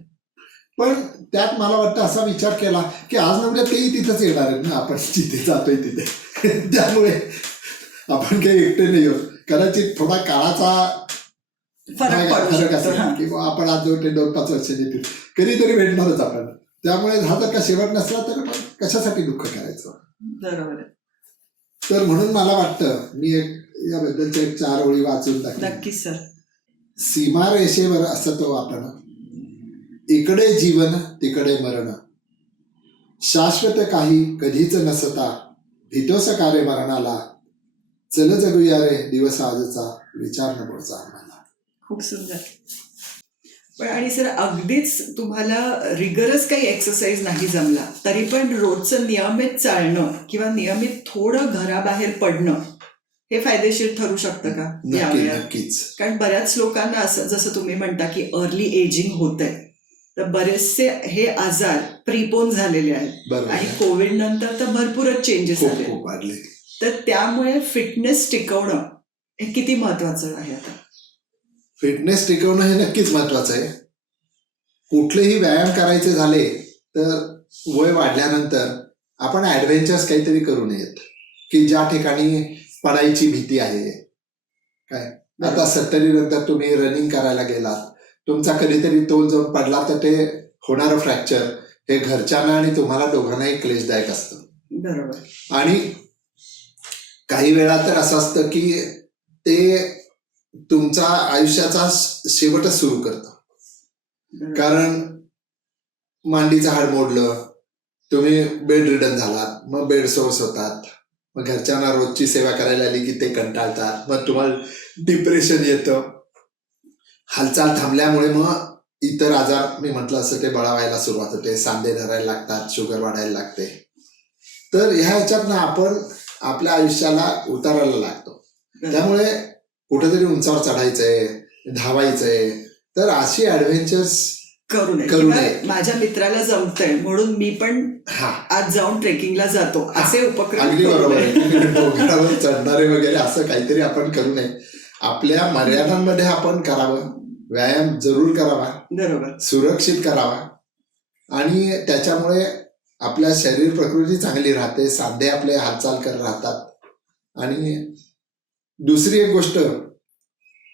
पण त्यात मला वाटतं असा विचार केला की आज ना उद्या तेही तिथंच येणार आहेत ना, आपण जिथे जातोय तिथे. त्यामुळे आपण काही एकटे नाही होत. कदाचित थोडा काळाचा फरक असेल किंवा आपण आज 2-5 वर्ष येतील, कधीतरी भेटणारच आपण. त्यामुळे हा जर का शेवट नसला तर आपण कशासाठी दुःख करायचं. बरोबर. तर म्हणून मला वाटतं मी याबद्दलच्या 4 ओळी वाचून टाकल्या. नक्कीच सर. सीमारेषेवर असतो आपण, इकडे जीवन तिकडे मरण, शाश्वत काही कधीच नसता, भीतोस कारे मरणाला, चल जगूया रे दिवस आजचा, विचार न पुढचा आम्हाला. खूप सुंदर. पण आणि सर अगदीच तुम्हाला रिगरस काही एक्सरसाइज नाही जमला तरी पण रोजचं नियमित चालणं किंवा नियमित थोडं घराबाहेर पडणं हे फायदेशीर ठरू शकतं का या नक्की वेळात? नक्कीच. कारण बऱ्याच लोकांना असं जसं तुम्ही म्हणता की अर्ली एजिंग होत आहे, तर बरेचसे हे आजार प्रीपोन झालेले आहेत बरोबर आणि आहे. कोविड नंतर तर भरपूरच चेंजेस खूप आले, खूप वाढले. तर त्यामुळे फिटनेस टिकवणं हे किती महत्वाचं आहे आता? फिटनेस टिकवणं हे नक्कीच महत्वाचं आहे. कुठलेही व्यायाम करायचे झाले तर वय वाढल्यानंतर आपण ऍडव्हेंचर्स काहीतरी करू नयेत की ज्या ठिकाणी पडायची भीती आहे. काय आता 70 नंतर तुम्ही रनिंग करायला गेलात, तुमचा कधीतरी तोल जाऊन पडला तर ते होणारं फ्रॅक्चर हे घरच्यांना आणि तुम्हाला दोघांनाही क्लेशदायक असतं. बरोबर. आणि काही वेळा तर असं असतं की ते तुमचा आयुष्याचा शेवटच सुरू करतं. बरोबर. कारण मांडीचं हाड मोडलं, तुम्ही बेड रिडन झालात, मग बेड सोर्स होतात, मग घरच्यांना रोजची सेवा करायला आली की ते कंटाळतात, मग तुम्हाला डिप्रेशन येतं. हालचाल थांबल्यामुळे मग इतर आजार मी म्हटलं असं ते बळावायला सुरुवात होते, सांधे धरायला लागतात, शुगर वाढायला लागते. तर ह्या ह्याच्यातनं आपण आपल्या आयुष्याला उतारायला लागतो. त्यामुळे कुठेतरी उंचावर चढायचंय, धावायचंय, तर अशी ऍडव्हेंचर्स करू नये. करू किंवा नये. माझ्या मित्राला जमतंय म्हणून मी पण हा आज जाऊन ट्रेकिंगला जातो असे उपक्रम अगदी करू बरोबर नये. आहे. डोंगरावर चढणारे वगैरे असं काहीतरी आपण करू नये. आपल्या मर्यादांमध्ये आपण करावं, व्यायाम जरूर करावा, बरोबर. सुरक्षित करावा आणि त्याच्यामुळे आपल्या शरीर प्रकृती चांगली राहते, सांधे आपले हालचाल करत राहतात. आणि दुसरी एक गोष्ट,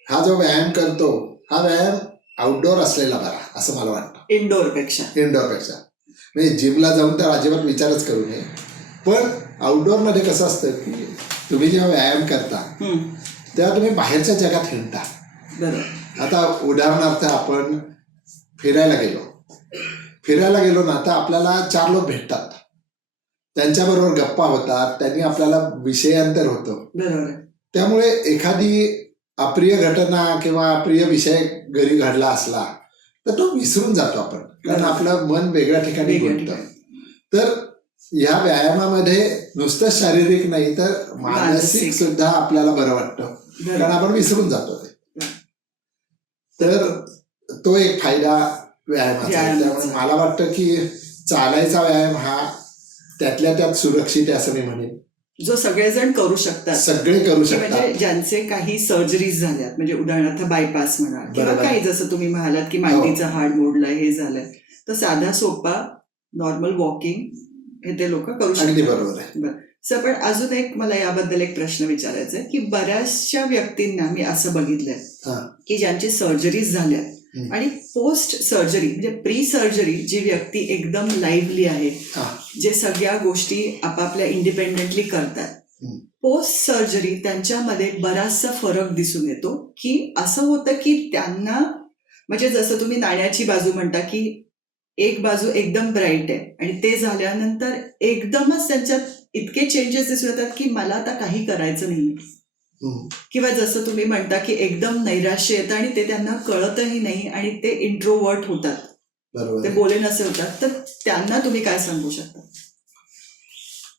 हा जो व्यायाम करतो हा व्यायाम आउटडोअर असलेला बरा असं मला वाटतं, इंडोर पेक्षा. इनडोअरपेक्षा. म्हणजे जिमला जाऊन तर अजिबात विचारच करू नये. पण आउटडोअर मध्ये कसं असतं की तुम्ही जेव्हा व्यायाम करता तेव्हा तुम्ही बाहेरच्या जगात हिंडता. बरोबर. आता उदाहरणार्थ आपण फिरायला गेलो ना, तर आपल्याला 4 लोक भेटतात, त्यांच्याबरोबर गप्पा होतात, त्यांनी आपल्याला विषयांतर होतं. बरोबर. त्यामुळे एखादी अप्रिय घटना किंवा अप्रिय विषय घरी घडला असला तर तो विसरून जातो आपण, कारण आपलं मन वेगळ्या ठिकाणी वेगळ्या गुंततं. तर या व्यायामामध्ये नुसतं शारीरिक नाही तर मानसिक सुद्धा आपल्याला बरं वाटतं, कारण आपण विसरून जातो ते. तर तो एक फायदा व्यायामाचा आहे. त्यामुळे मला वाटतं की चालायचा व्यायाम हा त्यातल्या त्यात सुरक्षित आहे असं मी म्हणेन. जो सगळेजण करू शकतात, सगळे करू की म्हणजे शकतात. ज्यांचे काही सर्जरीज झाल्यात, म्हणजे उदाहरणार्थ बायपास म्हणा किंवा बरोबर. काही जसं तुम्ही म्हणालात की मांडीचं हाड मोडलंय, हे झालंय, तर साधा सोपा नॉर्मल वॉकिंग हे ते लोक करू अगदी शकतात. बरोबर आहे. सर पण अजून एक मला याबद्दल एक प्रश्न विचारायचा आहे की बऱ्याचशा व्यक्तींना मी असं बघितलंय हा. की ज्यांची सर्जरीज झाल्या हम्म. आणि पोस्ट सर्जरी म्हणजे प्री सर्जरी जी व्यक्ती एकदम लाईव्हली आहे, हा. जे सगळ्या गोष्टी आपापल्या इंडिपेंडेंटली करतात, हम्म. पोस्ट सर्जरी त्यांच्यामध्ये बराचसा फरक दिसून येतो. की असं होतं की त्यांना म्हणजे जसं तुम्ही नाण्याची बाजू म्हणता की एक बाजू एकदम ब्राईट आहे आणि ते झाल्यानंतर एकदमच त्यांच्यात इतके चेंजेस दिसून येतात की मला आता काही करायचं नाही. हम्म. किंवा जसं तुम्ही म्हणता की एकदम नैराश्य येतं आणि ते त्यांना कळतही नाही आणि ते इंट्रोवर्ट होतात, बरोबर ते आहे. बोले नसे होतात, तर त्यांना तुम्ही काय सांगू शकता?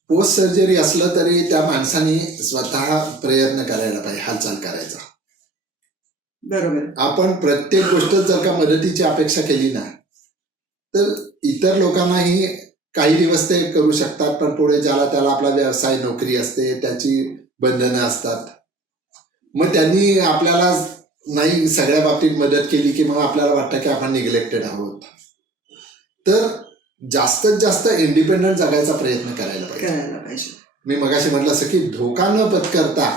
पोस्ट सर्जरी असलं तरी त्या माणसाने स्वतः प्रयत्न करायला पाहिजे, हालचाल करायचा. बरोबर. आपण प्रत्येक गोष्ट जर का मदतीची अपेक्षा केली ना तर इतर लोकांनाही काही दिवस ते करू शकतात, पण पुढे ज्याला त्याला आपला व्यवसाय, नोकरी असते, त्याची बंधनं असतात, मग त्यांनी आपल्याला नाही सगळ्या बाबतीत मदत केली की मग आपल्याला वाटतं की आपण निग्लेक्टेड आहोत. तर जास्तीत जास्त इंडिपेंडंट जगायचा प्रयत्न करायला पाहिजे. मी मगाशी म्हटलं असं की धोका न पत्करता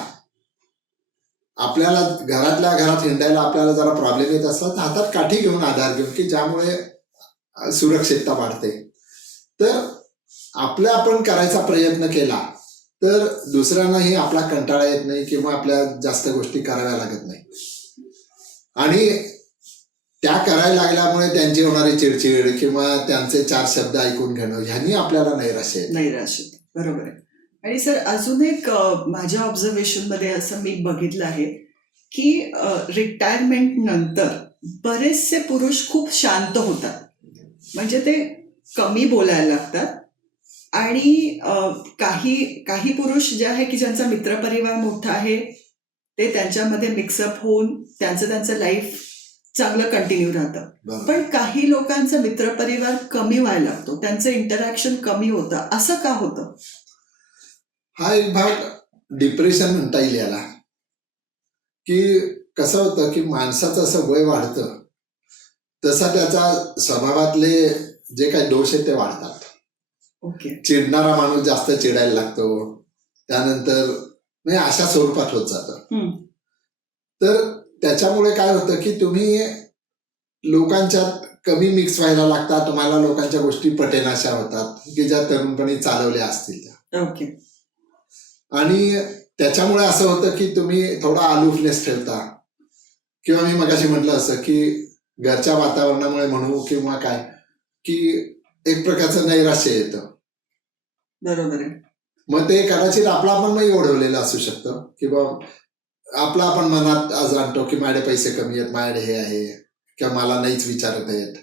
आपल्याला घरातल्या घरात हिंडायला आपल्याला जरा प्रॉब्लेम येत असला तर हातात काठी घेऊन, आधार घेऊन, की ज्यामुळे सुरक्षितता वाढते. तर आपल्या आपण करायचा प्रयत्न केला तर दुसऱ्यांनाही आपला कंटाळा येत नाही किंवा आपल्या जास्त गोष्टी कराव्या लागत नाही. आणि त्या करायला लागल्यामुळे त्यांची होणारी चिडचिड किंवा त्यांचे चार शब्द ऐकून घेणं ह्यांनी आपल्याला नैराश्य येतं. नैराश्य, बरोबर आहे. आणि सर अजून एक माझ्या ऑब्झर्वेशन मध्ये असं मी बघितलं आहे की रिटायरमेंट नंतर बरेचसे पुरुष खूप शांत होतात, म्हणजे ते कमी बोलायला लागतात. आणि काही काही पुरुष जे आहे की ज्यांचा मित्रपरिवार मोठा आहे ते त्यांच्यामध्ये मिक्सअप होऊन त्यांचं लाईफ चांगलं कंटिन्यू राहतं. बरोबर. पण काही लोकांचा मित्रपरिवार कमी व्हायला लागतो, त्यांचं इंटरॅक्शन कमी होतं. असं का होतं? हा एक भाग डिप्रेशन म्हणता येईल याला. की कसं होतं की माणसाचं असं वय वाढतं तसा त्याचा स्वभावातले जे काही दोष आहेत ते वाढतात. ओके. चिडणारा माणूस जास्त चिडायला लागतो, त्यानंतर म्हणजे अशा स्वरूपात होत जातं. तर त्याच्यामुळे काय होतं की तुम्ही लोकांच्यात कमी मिक्स व्हायला लागता, तुम्हाला लोकांच्या गोष्टी पटेनाशा होतात की ज्या तरुणपणी चालवल्या असतील त्या. ओके. आणि त्याच्यामुळे असं होतं की तुम्ही थोडा अलोफनेस ठेवता, किंवा मी मगाशी म्हटलं असं की घरच्या वातावरणामुळे म्हणू किंवा काय की एक प्रकारचं नैराश्य येतं. बरोबर आहे. मग ते कदाचित आपला आपण मग ओढवलेलं असू शकतं की आपला आपण मनात आज आणतो की माझे पैसे कमी आहेत, माझ्याकडे हे आहे, किंवा मला नाहीच विचारत आहेत.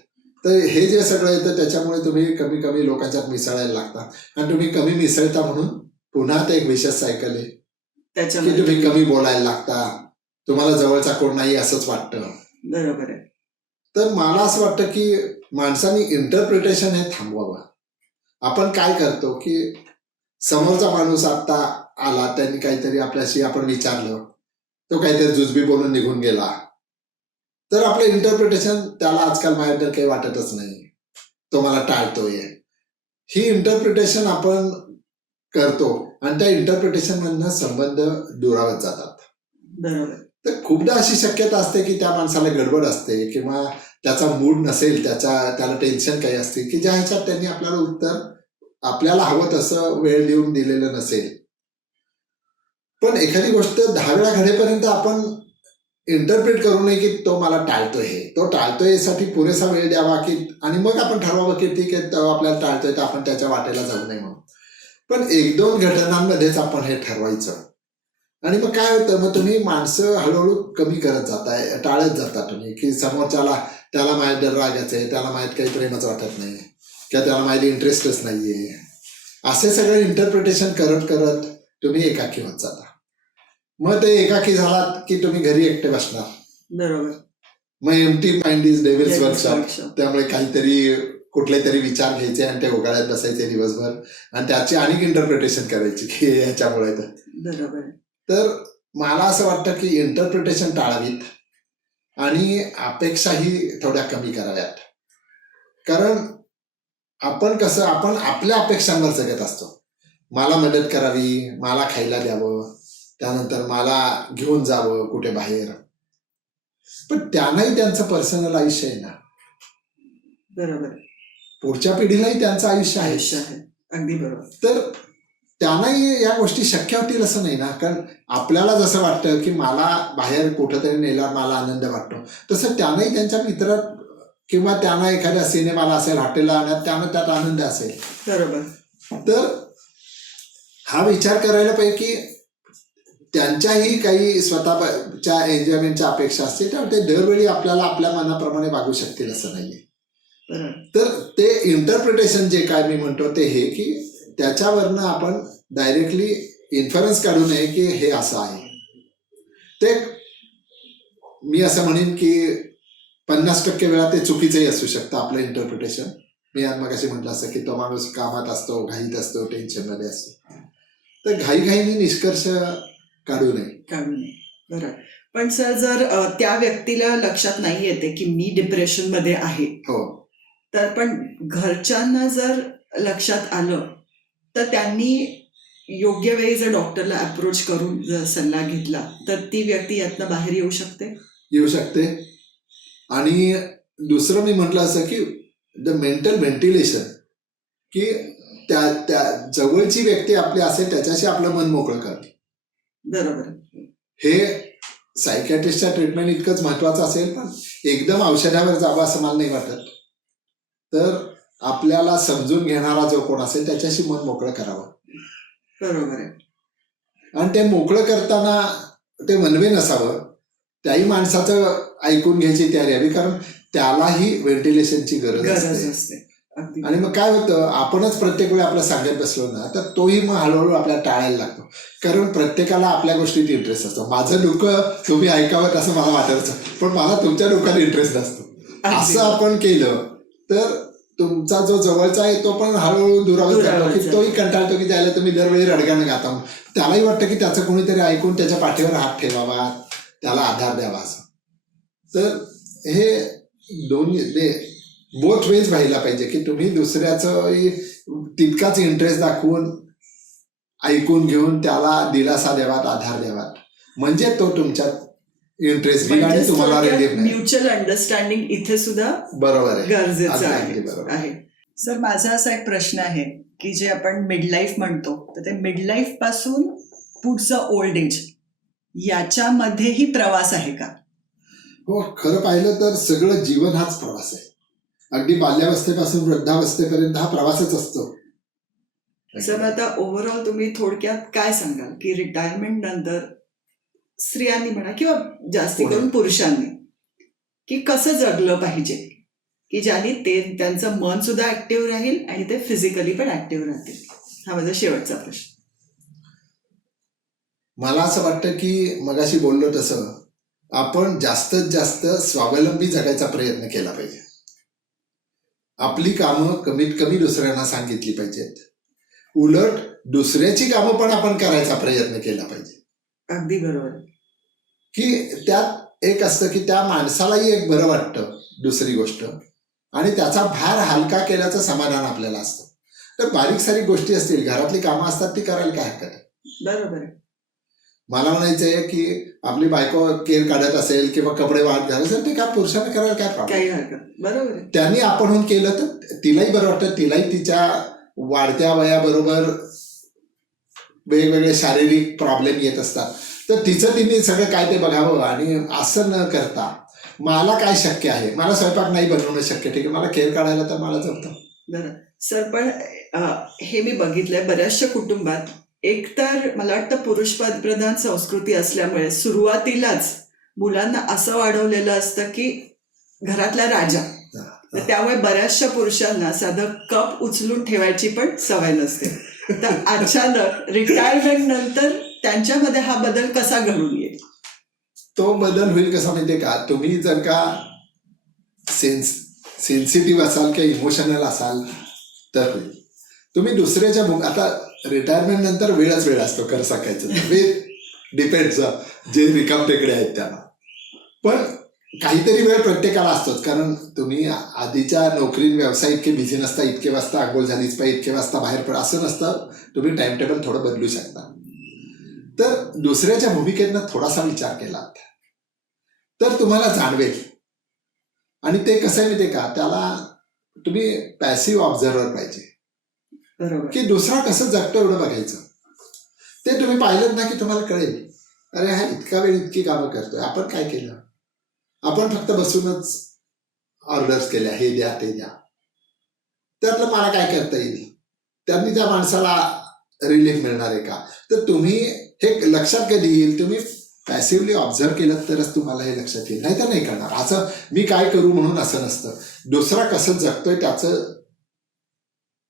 तर हे जे सगळं येतं त्याच्यामुळे तुम्ही कमी कमी लोकांच्यात मिसळायला लागता, आणि तुम्ही कमी मिसळता म्हणून पुन्हा ते एक विशेष सायकल आहे की तुम्ही कमी बोलायला लागता, तुम्हाला जवळचा कोण नाही असंच वाटतं. बरोबर आहे. तर मला असं वाटतं की माणसाने इंटरप्रिटेशन हे थांबवावं. आपण काय करतो की समोरचा माणूस आता आला, त्यांनी काहीतरी आपल्याशी आपण विचारलं, तो काहीतरी जुजबी बोलून निघून गेला, तर आपलं इंटरप्रिटेशन त्याला आजकाल माझ्याबद्दल काही वाटतच नाही, तो मला टाळतोय, ही इंटरप्रिटेशन आपण करतो आणि त्या इंटरप्रिटेशन मधनं संबंध दुरावत जातात. बरोबर. तर खूपदा अशी शक्यता असते की त्या माणसाला गडबड असते किंवा त्याचा मूड नसेल, त्याला टेन्शन काही असते की ज्या ह्याच्यात त्यांनी आपल्याला उत्तर आपल्याला हवं तसं वेळ देऊन दिलेलं नसेल. पण एखादी गोष्ट 10 वेळा घडेपर्यंत आपण इंटरप्रिट करू नये की तो मला टाळतोय, तो टाळतोय यासाठी पुरेसा वेळ द्यावा की, आणि मग आपण ठरवावं की ठीक आहे, तो आपल्याला टाळतोय तर आपण त्याच्या वाटेला जाऊ नये म्हणून. पण 1-2 घटनांमध्येच आपण हे ठरवायचं. आणि मग काय होतं, मग तुम्ही माणसं हळूहळू कमी करत जाताय, टाळत जाता तुम्ही की समोरच्याला, त्याला माझ्याबद्दल रागायचं आहे, त्याला माझ्यात काही प्रेमच वाटत नाही किंवा त्याला माझ्यात इंटरेस्टच नाहीये, असे सगळे इंटरप्रिटेशन करत करत तुम्ही एकाकी होत जाता. मग ते एकाकी झालात की तुम्ही घरी एकटे बसणार. बरोबर. मग empty mind is devil's workshop. Workshop. त्यामुळे काहीतरी कुठले तरी विचार घ्यायचे आणि ते उगाळ्यात बसायचे दिवसभर आणि त्याची अनेक इंटरप्रिटेशन करायची की ह्याच्यामुळे. बरोबर. तर मला असं वाटतं की इंटरप्रिटेशन टाळावीत आणि अपेक्षाही थोड्या कमी कराव्यात. कारण आपण कसं, आपण आपल्या अपेक्षांवर जगत असतो. मला मदत करावी, मला खायला द्यावं, त्यानंतर मला घेऊन जावं कुठे बाहेर. पण त्यांनाही त्यांचं पर्सनल आयुष्य आहे ना, बरोबर. पुढच्या पिढीलाही त्यांचं आयुष्य आहे. आयुष्य आहे. अगदी बरोबर. तर त्यांनाही या गोष्टी शक्य होतील असं नाही ना. कारण आपल्याला जसं वाटतं की मला बाहेर कुठंतरी नेल्यावर मला आनंद वाटतो, तसं त्यांनाही त्यांच्या मित्रात किंवा त्यांना एखाद्या सिनेमाला असेल, हॉटेलला आणत, त्यांना त्यात आनंद असेल. बरोबर. तर हा विचार करायला पाहिजे की त्यांच्याही काही स्वतःच्या एन्जॉयमेंटच्या अपेक्षा असतील, त्यामुळे ते दरवेळी आपल्याला आपल्या मनाप्रमाणे वागू शकतील असं नाहीये. बरोबर. तर ते इंटरप्रिटेशन जे काय मी म्हणतो ते हे की त्याच्यावरनं आपण डायरेक्टली इन्फरन्स काढू नये की हे असं आहे. ते मी असं म्हणेन की 50% वेळा ते चुकीचंही असू शकतं आपलं इंटरप्रिटेशन. मी आज मगाशी म्हटलं असं की तो माणूस कामात असतो, घाईत असतो, टेन्शनमध्ये असतो. तर घाईघाईने निष्कर्ष काढू नये. बरोबर. पण सर, जर त्या व्यक्तीला लक्षात नाही येते की मी डिप्रेशन मध्ये आहे, हो, तर पण घरच्यांना जर लक्षात आलं तर त्यांनी योग्य वेळी जर डॉक्टरला अप्रोच करून जर सल्ला घेतला तर ती व्यक्ती यातनं बाहेर येऊ शकते. आणि दुसरं मी म्हटलं असं की द मेंटल व्हेंटिलेशन, की त्या जवळची व्यक्ती आपली असेल त्याच्याशी आपलं मन मोकळं करते. बरोबर. हे सायकॅट्रिस्टच्या ट्रीटमेंट इतकंच महत्वाचं असेल, पण एकदम औषधावर जावं असं मला नाही वाटत. तर आपल्याला समजून घेणारा जो कोण असेल त्याच्याशी मन मोकळं करावं. बरोबर आहे. आणि ते मोकळं करताना ते मनवे नसावं. त्याही माणसाचं ऐकून घ्यायची तयारी हवी, कारण त्यालाही व्हेंटिलेशनची गरज गरज असते. असते. अगदी आणि मग काय होतं, आपणच प्रत्येक वेळी आपला सांगत बसलो ना तर तोही मग हळूहळू आपल्याला टाळायला लागतो. कारण प्रत्येकाला आपल्या गोष्टीत इंटरेस्ट असतो. माझं दुःख तुम्ही ऐकावं असं मला वाटायचं, पण मला तुमच्या दुःखात इंटरेस्ट नसतो. असं आपण केलं तर तुमचा जो जवळचा आहे तो पण हळूहळू दुरावत जातो, की तोही कंटाळतो की त्याला तुम्ही दरवेळी रडगाणं गाता. त्यालाही वाटतं की त्याचं कोणीतरी ऐकून त्याच्या पाठीवर हात ठेवावा, त्याला आधार द्यावा असं. तर हे दोन्ही बोथ वेज व्हायला पाहिजे, की तुम्ही दुसऱ्याचं तितकाच इंटरेस्ट दाखवून ऐकून घेऊन त्याला दिलासा द्यावात, आधार द्यावात, म्हणजे तो तुमच्यात इंटरेस्ट घेईल आणि तुम्हाला रिलीफ नाही. म्युच्युअल अंडरस्टँडिंग इथे सुद्धा बरोबर आहे, गरजेचं अगदी बरोबर आहे. सर, माझा असा एक प्रश्न आहे की जे आपण मिड लाईफ म्हणतो, तर ते मिड लाईफ पासून पुढचं ओल्ड एज याच्यामध्येही प्रवास आहे का? हो, खरं पाहिलं तर सगळं जीवन हाच प्रवास आहे. अगदी बाल्यावस्थेपासून वृद्धावस्थेपर्यंत हा प्रवासच असतो. सर, आता ओव्हरऑल तुम्ही थोडक्यात काय सांगाल की रिटायरमेंट नंतर स्त्रियांनी म्हणा किंवा जास्ती करून पुरुषांनी की कसं जगलं पाहिजे, की ज्याने ते त्यांचं मन सुद्धा ऍक्टिव्ह राहील आणि ते फिजिकली पण ऍक्टिव्ह राहतील? हा माझा शेवटचा प्रश्न. मला असं वाटतं की मगाशी बोललो तसं आपण जास्तीत जास्त स्वावलंबी जगायचा प्रयत्न केला पाहिजे. आपली कामं कमीत कमी दुसऱ्यांना सांगितली पाहिजेत. उलट दुसऱ्याची कामं पण आपण करायचा प्रयत्न केला पाहिजे. अगदी बरोबर. की त्यात एक असतं की त्या माणसालाही एक बरं वाटतं, दुसरी गोष्ट, आणि त्याचा भार हलका केल्याचं समाधान आपल्याला असतं. तर बारीक सारीक गोष्टी असतील, घरातली कामं असतात, ती करायला काय हरकत आहे. बरोबर आहे. मला म्हणायचंय की आपली बायको केर काढत असेल किंवा कपडे वाळत घालत असेल, ते काय पुरुषांना करायला काय प्रॉब्लेम? काही हरकत. बरोबर आहे. त्यांनी आपणहून केलं तर तिलाही बरं वाटतं. तिलाही तिच्या वाढत्या वयाबरोबर वेगवेगळे शारीरिक प्रॉब्लेम येत असतात, तर तिचं तिने सगळं काय ते बघावं. आणि असं न करता मला काय शक्य आहे, मला स्वयंपाक नाही बनवणं शक्य, ठीक आहे, मला केर काढायला तर मला जमतं. बरं सर, पण हे मी बघितलंय बऱ्याचशा कुटुंबात, एकतर मला वाटतं पुरुष प्रधान संस्कृती असल्यामुळे सुरुवातीलाच मुलांना असं वाढवलेलं असतं की घरातला राजा, तर त्यामुळे बऱ्याचशा पुरुषांना साधं कप उचलून ठेवायची पण सवय नसते. तर अचानक रिटायरमेंट नंतर त्यांच्यामध्ये हा बदल कसा घडून येईल? तो बदल होईल कसा माहितीये का, तुम्ही जर का सेन्सिटिव्ह असाल किंवा इमोशनल असाल तर होईल. तुम्ही दुसऱ्याच्या आता रिटायरमेंट नंतर वेळच वेळ असतो खरं सांगायचं, डिपेंड्स जे रिकाम टेकडे आहेत त्यांना. पण काहीतरी वेळ प्रत्येकाला असतोच, कारण तुम्ही आधीच्या नोकरी व्यवसाय इतके बिझी नसता, इतके वाजता आंघोळ झालीच पाहिजे, इतके वाजता बाहेर पड, असं नसतं. तुम्ही टाइम टेबल थोडं बदलू शकता. तर दुसऱ्याच्या भूमिकेतनं थोडासा विचार केला तर तुम्हाला जाणवेल. आणि ते कसं आहे माहितीये का, त्याला तुम्ही पॅसिव्ह ऑब्झर्वर पाहिजे, की दुसरा कसं जगतो एवढं बघायचं. ते तुम्ही पाहिलं ना की तुम्हाला कळेल, अरे हा इतका वेळ इतकी कामं करतोय, आपण काय केलं? आपण फक्त बसूनच ऑर्डर्स केल्या, हे द्या ते द्या. त्यातलं मला काय करता येईल, त्यांनी त्या माणसाला रिलीफ मिळणार आहे का? तर तुम्ही हे लक्षात कधी येईल, तुम्ही पॅसिव्हली ऑब्झर्व केलं तरच तुम्हाला हे लक्षात येईल, नाही तर नाही करणार. असं मी काय करू म्हणून असं नसतं. दुसरा कसं जगतोय त्याचं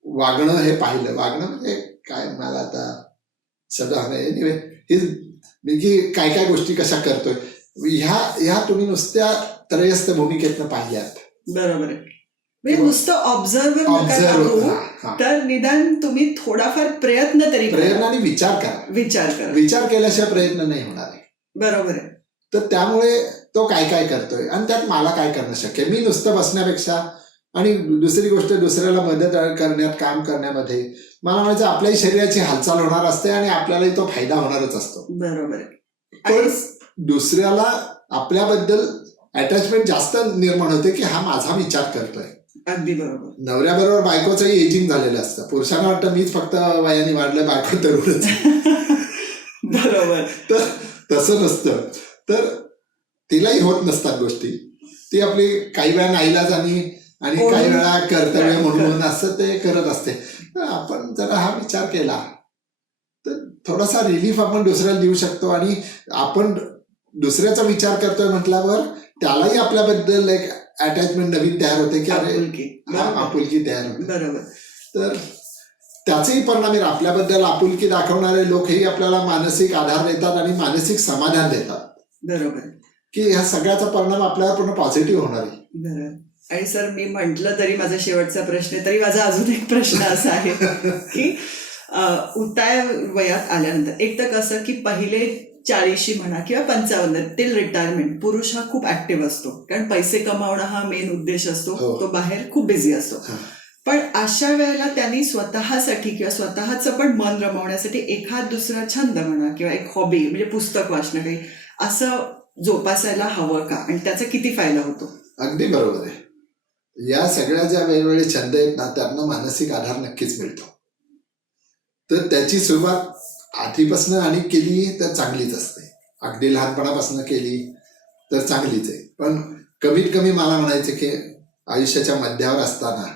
वागणं हे पाहिलं. वागणं म्हणजे काय, मला आता सगळं एनिवे मी की काय काय गोष्टी कशा करतोय, ह्या तुम्ही नुसत्या त्रयस्थ भूमिकेतनं पाहिल्यात. बरोबर आहे. म्हणजे नुसतं ऑब्झर्वर तर निदान तुम्ही थोडाफार प्रयत्नाने विचार करा. विचार केल्याशिवाय प्रयत्न नाही होणार आहे. बरोबर आहे. तर त्यामुळे तो काय काय करतोय आणि त्यात मला काय करणं शक्य आहे. मी नुसतं बसण्यापेक्षा, आणि दुसरी गोष्ट दुसऱ्याला मदत करण्यात, काम करण्यामध्ये मला म्हणायचं आपल्याही शरीराची हालचाल होणार असते आणि आपल्यालाही तो फायदा होणारच असतो. बरोबर आहे. पण दुसऱ्याला आपल्याबद्दल अटॅचमेंट जास्त निर्माण होते की हा माझा विचार करतोय. अगदी बरोबर. नवऱ्याबरोबर बायकोचंही एजिंग झालेलं असतं. पुरुषांना वाटतं मीच फक्त वयाने वाढलं, बायको तरुणच. बरोबर. तर तसं नसतं. तर तिलाही होत नसतात गोष्टी. ती आपली काही वेळा नाईलाज आणि काही वेळा कर्तव्य म्हणून असं ते करत असते. तर आपण जरा हा विचार केला तर थोडासा रिलीफ आपण दुसऱ्याला देऊ शकतो. आणि आपण दुसऱ्याचा विचार करतोय म्हटल्यावर त्यालाही आपल्याबद्दल एक अटॅचमेंट नवीन तयार होते की अरे आपुलकी तयार होते. बरोबर. तर त्याचेही परिणाम आपल्याबद्दल आपुलकी दाखवणारे लोकही आपल्याला मानसिक आधार देतात आणि मानसिक समाधान देतात. बरोबर. की ह्या सगळ्याचा परिणाम आपल्याला पूर्ण पॉझिटिव्ह होणार आहे. बरोबर. आणि सर मी म्हटलं तरी माझा शेवटचा प्रश्न आहे, तरी माझा अजून एक प्रश्न असा आहे की उताय वयात आल्यानंतर एक तर कसं की पहिले 40 म्हणा किंवा 55 टिल रिटायरमेंट पुरुष हा खूप ऍक्टिव्ह असतो, कारण पैसे कमावणं हा मेन उद्देश असतो. तो बाहेर खूप बिझी असतो. पण अशा वेळेला त्यांनी स्वतःसाठी किंवा स्वतःचं पण मन रमवण्यासाठी एखाद दुसरा छंद म्हणा किंवा एक हॉबी म्हणजे पुस्तक वाचणं काही असं जोपासायला हवं का, आणि त्याचा किती फायदा होतो? अगदी बरोबर आहे. या सगळ्या ज्या वेगवेगळे छंद आहेत ना त्यांना मानसिक आधार नक्कीच मिळतो. तर त्याची सुरुवात आधीपासून आणि केली तर चांगलीच असते. अगदी लहानपणापासून केली तर चांगलीच आहे. पण कमीत कमी मला म्हणायचं की आयुष्याच्या मध्यावर असताना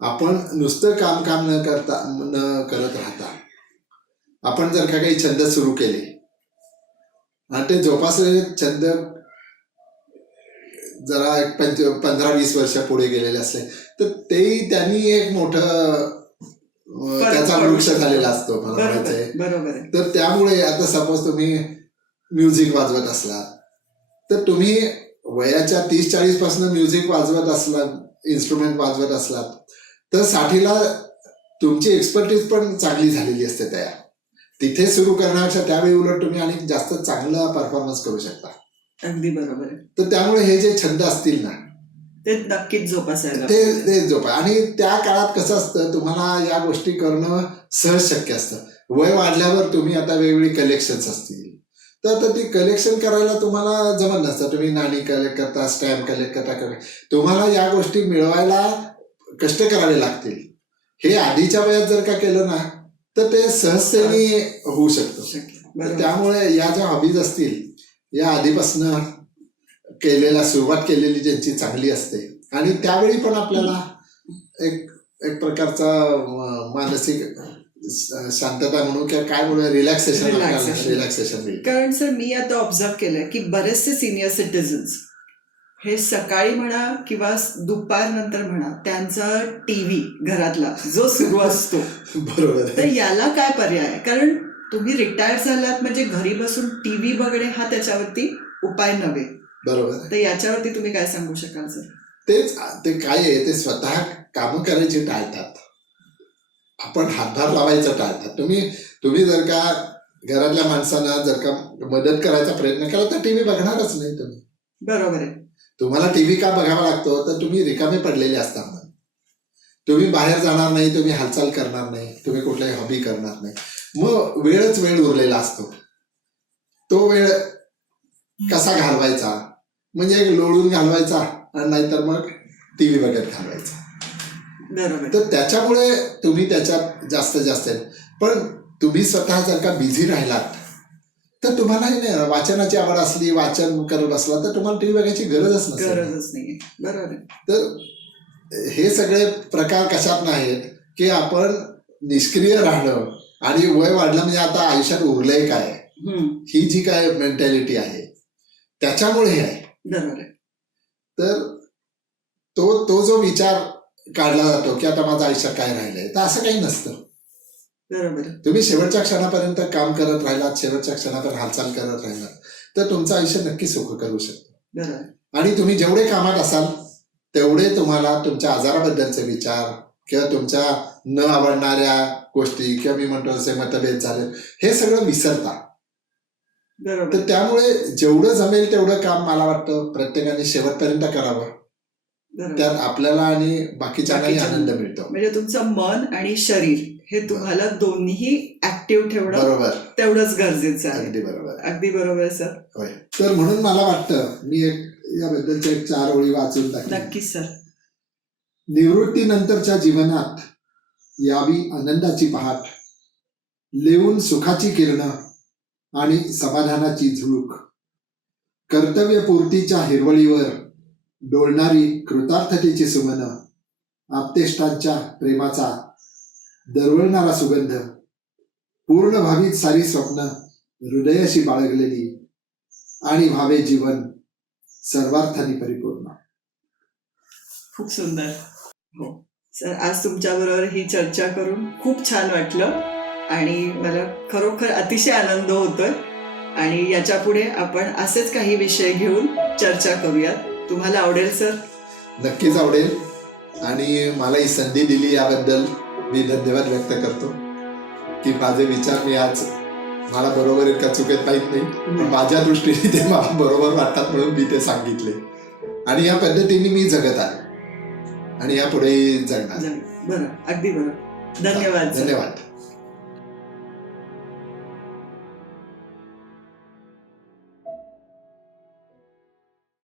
आपण नुसतं काम न करत राहता आपण जर का काही छंद सुरू केले आणि ते जोपासलेले छंद जरा 15-20 वर्ष पुढे गेलेले असले तर तेही त्यांनी एक मोठं त्याचा वृक्ष झालेला असतो मला म्हणायचंय. बरोबर. तर त्यामुळे आता सपोज तुम्ही म्युझिक वाजवत असलात तर तुम्ही वयाच्या 30-40 पासून म्युझिक वाजवत असलात, इन्स्ट्रुमेंट वाजवत असलात तर 60ला तुमची एक्सपर्टीज पण चांगली झालेली असते तयार. तिथे सुरू करण्यापेक्षा त्यावेळी उलट तुम्ही आणि जास्त चांगला परफॉर्मन्स करू शकता. अगदी बरोबर. तर त्यामुळे हे जे छंद असतील ना ते नक्कीच जोपासायला ते जोपा. आणि त्या काळात कसं असतं तुम्हाला या गोष्टी करणं सहज शक्य असतं. वय वाढल्यावर तुम्ही आता वेगवेगळी कलेक्शन्स असतील तर आता ती कलेक्शन करायला तुम्हाला जमत नसतं. तुम्ही नाणी कलेक्ट करता, स्टॅम्प कलेक्ट करता, तुम्हाला या गोष्टी मिळवायला कष्ट करावे लागतील. हे आधीच्या वयात जर का केलं ना तर ते सहजतेने होऊ शकतं. त्यामुळे या ज्या हॉबीज असतील या आधीपासून सुरुवात केलेली ज्यांची चांगली असते आणि त्यावेळी पण आपल्याला एक प्रकारचा मानसिक शांतता म्हणून किंवा काय म्हणून रिलॅक्सेशन मिळेल. कारण सर मी आता ऑब्झर्व केलंय की बरेचसे सिनियर सिटीजन्स हे सकाळी म्हणा किंवा दुपारनंतर म्हणा त्यांचा टीव्ही घरातला जो सुरू असतो. बरोबर. तर याला काय पर्याय आहे? कारण तुम्ही रिटायर झालात म्हणजे घरी बसून टीव्ही बघणे हा त्याच्यावरती उपाय नव्हे. बरोबर. तर याच्यावरती तुम्ही काय सांगू शकाल सर? ते काय आहे ते स्वतः कामं करायची टाळतात, आपण हातभार लावायचं टाळतात. तुम्ही जर का घरातल्या माणसांना जर का मदत करायचा प्रयत्न केला तर टीव्ही बघणारच नाही तुम्ही. बरोबर आहे. तुम्हाला टीव्ही का बघावा लागतो तर तुम्ही रिकामे पडलेले असता. तुम्ही बाहेर जाणार नाही, तुम्ही हालचाल करणार नाही, तुम्ही कुठल्याही हॉबी करणार नाही, मग वेळ उरलेला असतो. तो वेळ कसा घालवायचा म्हणजे लोळून घालवायचा नाहीतर मग टीव्ही बघत घालवायचा. बरोबर. तर त्याच्यामुळे तुम्ही त्याच्यात जास्त पण तुम्ही स्वतः जर का बिझी राहिलात तर तुम्हाला वाचनाची आवड असली, वाचन करत बसला तर तुम्हाला टीव्ही बघायची गरजच नाही. बरोबर. तर हे सगळे प्रकार कशात नाहीत की आपण निष्क्रिय राहणं आणि वय वाढलं म्हणजे आता आयुष्यात उरलंय काय ही जी काय मेंटॅलिटी आहे त्याच्यामुळे हे आहे. बरोबर. तर तो जो विचार काढला जातो की आता माझं आयुष्यात काय राहिलंय तर असं काही नसतं. बरोबर. तुम्ही शेवटच्या क्षणापर्यंत काम करत राहिलात, शेवटच्या क्षणापर्यंत हालचाल करत राहिलात तर तुमचं आयुष्य नक्की सुख करू शकतो. आणि तुम्ही जेवढे कामात असाल तेवढे तुम्हाला तुमच्या आजाराबद्दलचे विचार किंवा तुमच्या न आवडणाऱ्या गोष्टी किंवा मी म्हणतो असे मतभेद झाले हे सगळं विसरता. तर त्यामुळे जेवढं जमेल तेवढं काम मला वाटतं प्रत्येकाने शेवटपर्यंत करावं. त्यात आपल्याला आणि बाकीच्यांनाही आनंद मिळतो. म्हणजे तुमचं मन आणि शरीर हे तुम्हाला दोन्ही ऍक्टिव्ह ठेवणं बरोबर तेवढंच गरजेचं आहे. अगदी बरोबर. अगदी बरोबर सर. होय. तर म्हणून मला वाटतं मी याबद्दलच्या 4 ओळी वाचून टाकल्या. नक्कीच सर. निवृत्तीनंतरच्या जीवनात यावी आनंदाची पहाट, लेवून सुखाची किरणं आणि समाधानाची झुळूक. कर्तव्यपूर्तीच्या हिरवळीवर डोलणारी कृतार्थतेची सुमन, आप्तेष्टांच्या प्रेमाचा दरवळणारा सुगंध, पूर्ण व्हावीत सारी स्वप्न हृदयाशी बाळगलेली, आणि व्हावे जीवन सर्वार्थाने परिपूर्ण. खूप सुंदर. हो सर, आज तुमच्याबरोबर ही चर्चा करून खूप छान वाटलं आणि मला खरोखर अतिशय आनंद होतोय. आणि याच्या पुढे आपण असेच काही विषय घेऊन चर्चा करूयात. तुम्हाला आवडेल सर? नक्कीच आवडेल. आणि मला ही संधी दिली याबद्दल मी धन्यवाद व्यक्त करतो. की माझे विचार मी आज मला बरोबर आहेत का चुकीत माहीत नाही, पण माझ्या दृष्टीने ते मला बरोबर वाटतात म्हणून मी ते सांगितले. आणि या पद्धतीने मी जगत आहे आणि यापुढे जगणार. बरं, अगदी बरं. धन्यवाद. धन्यवाद.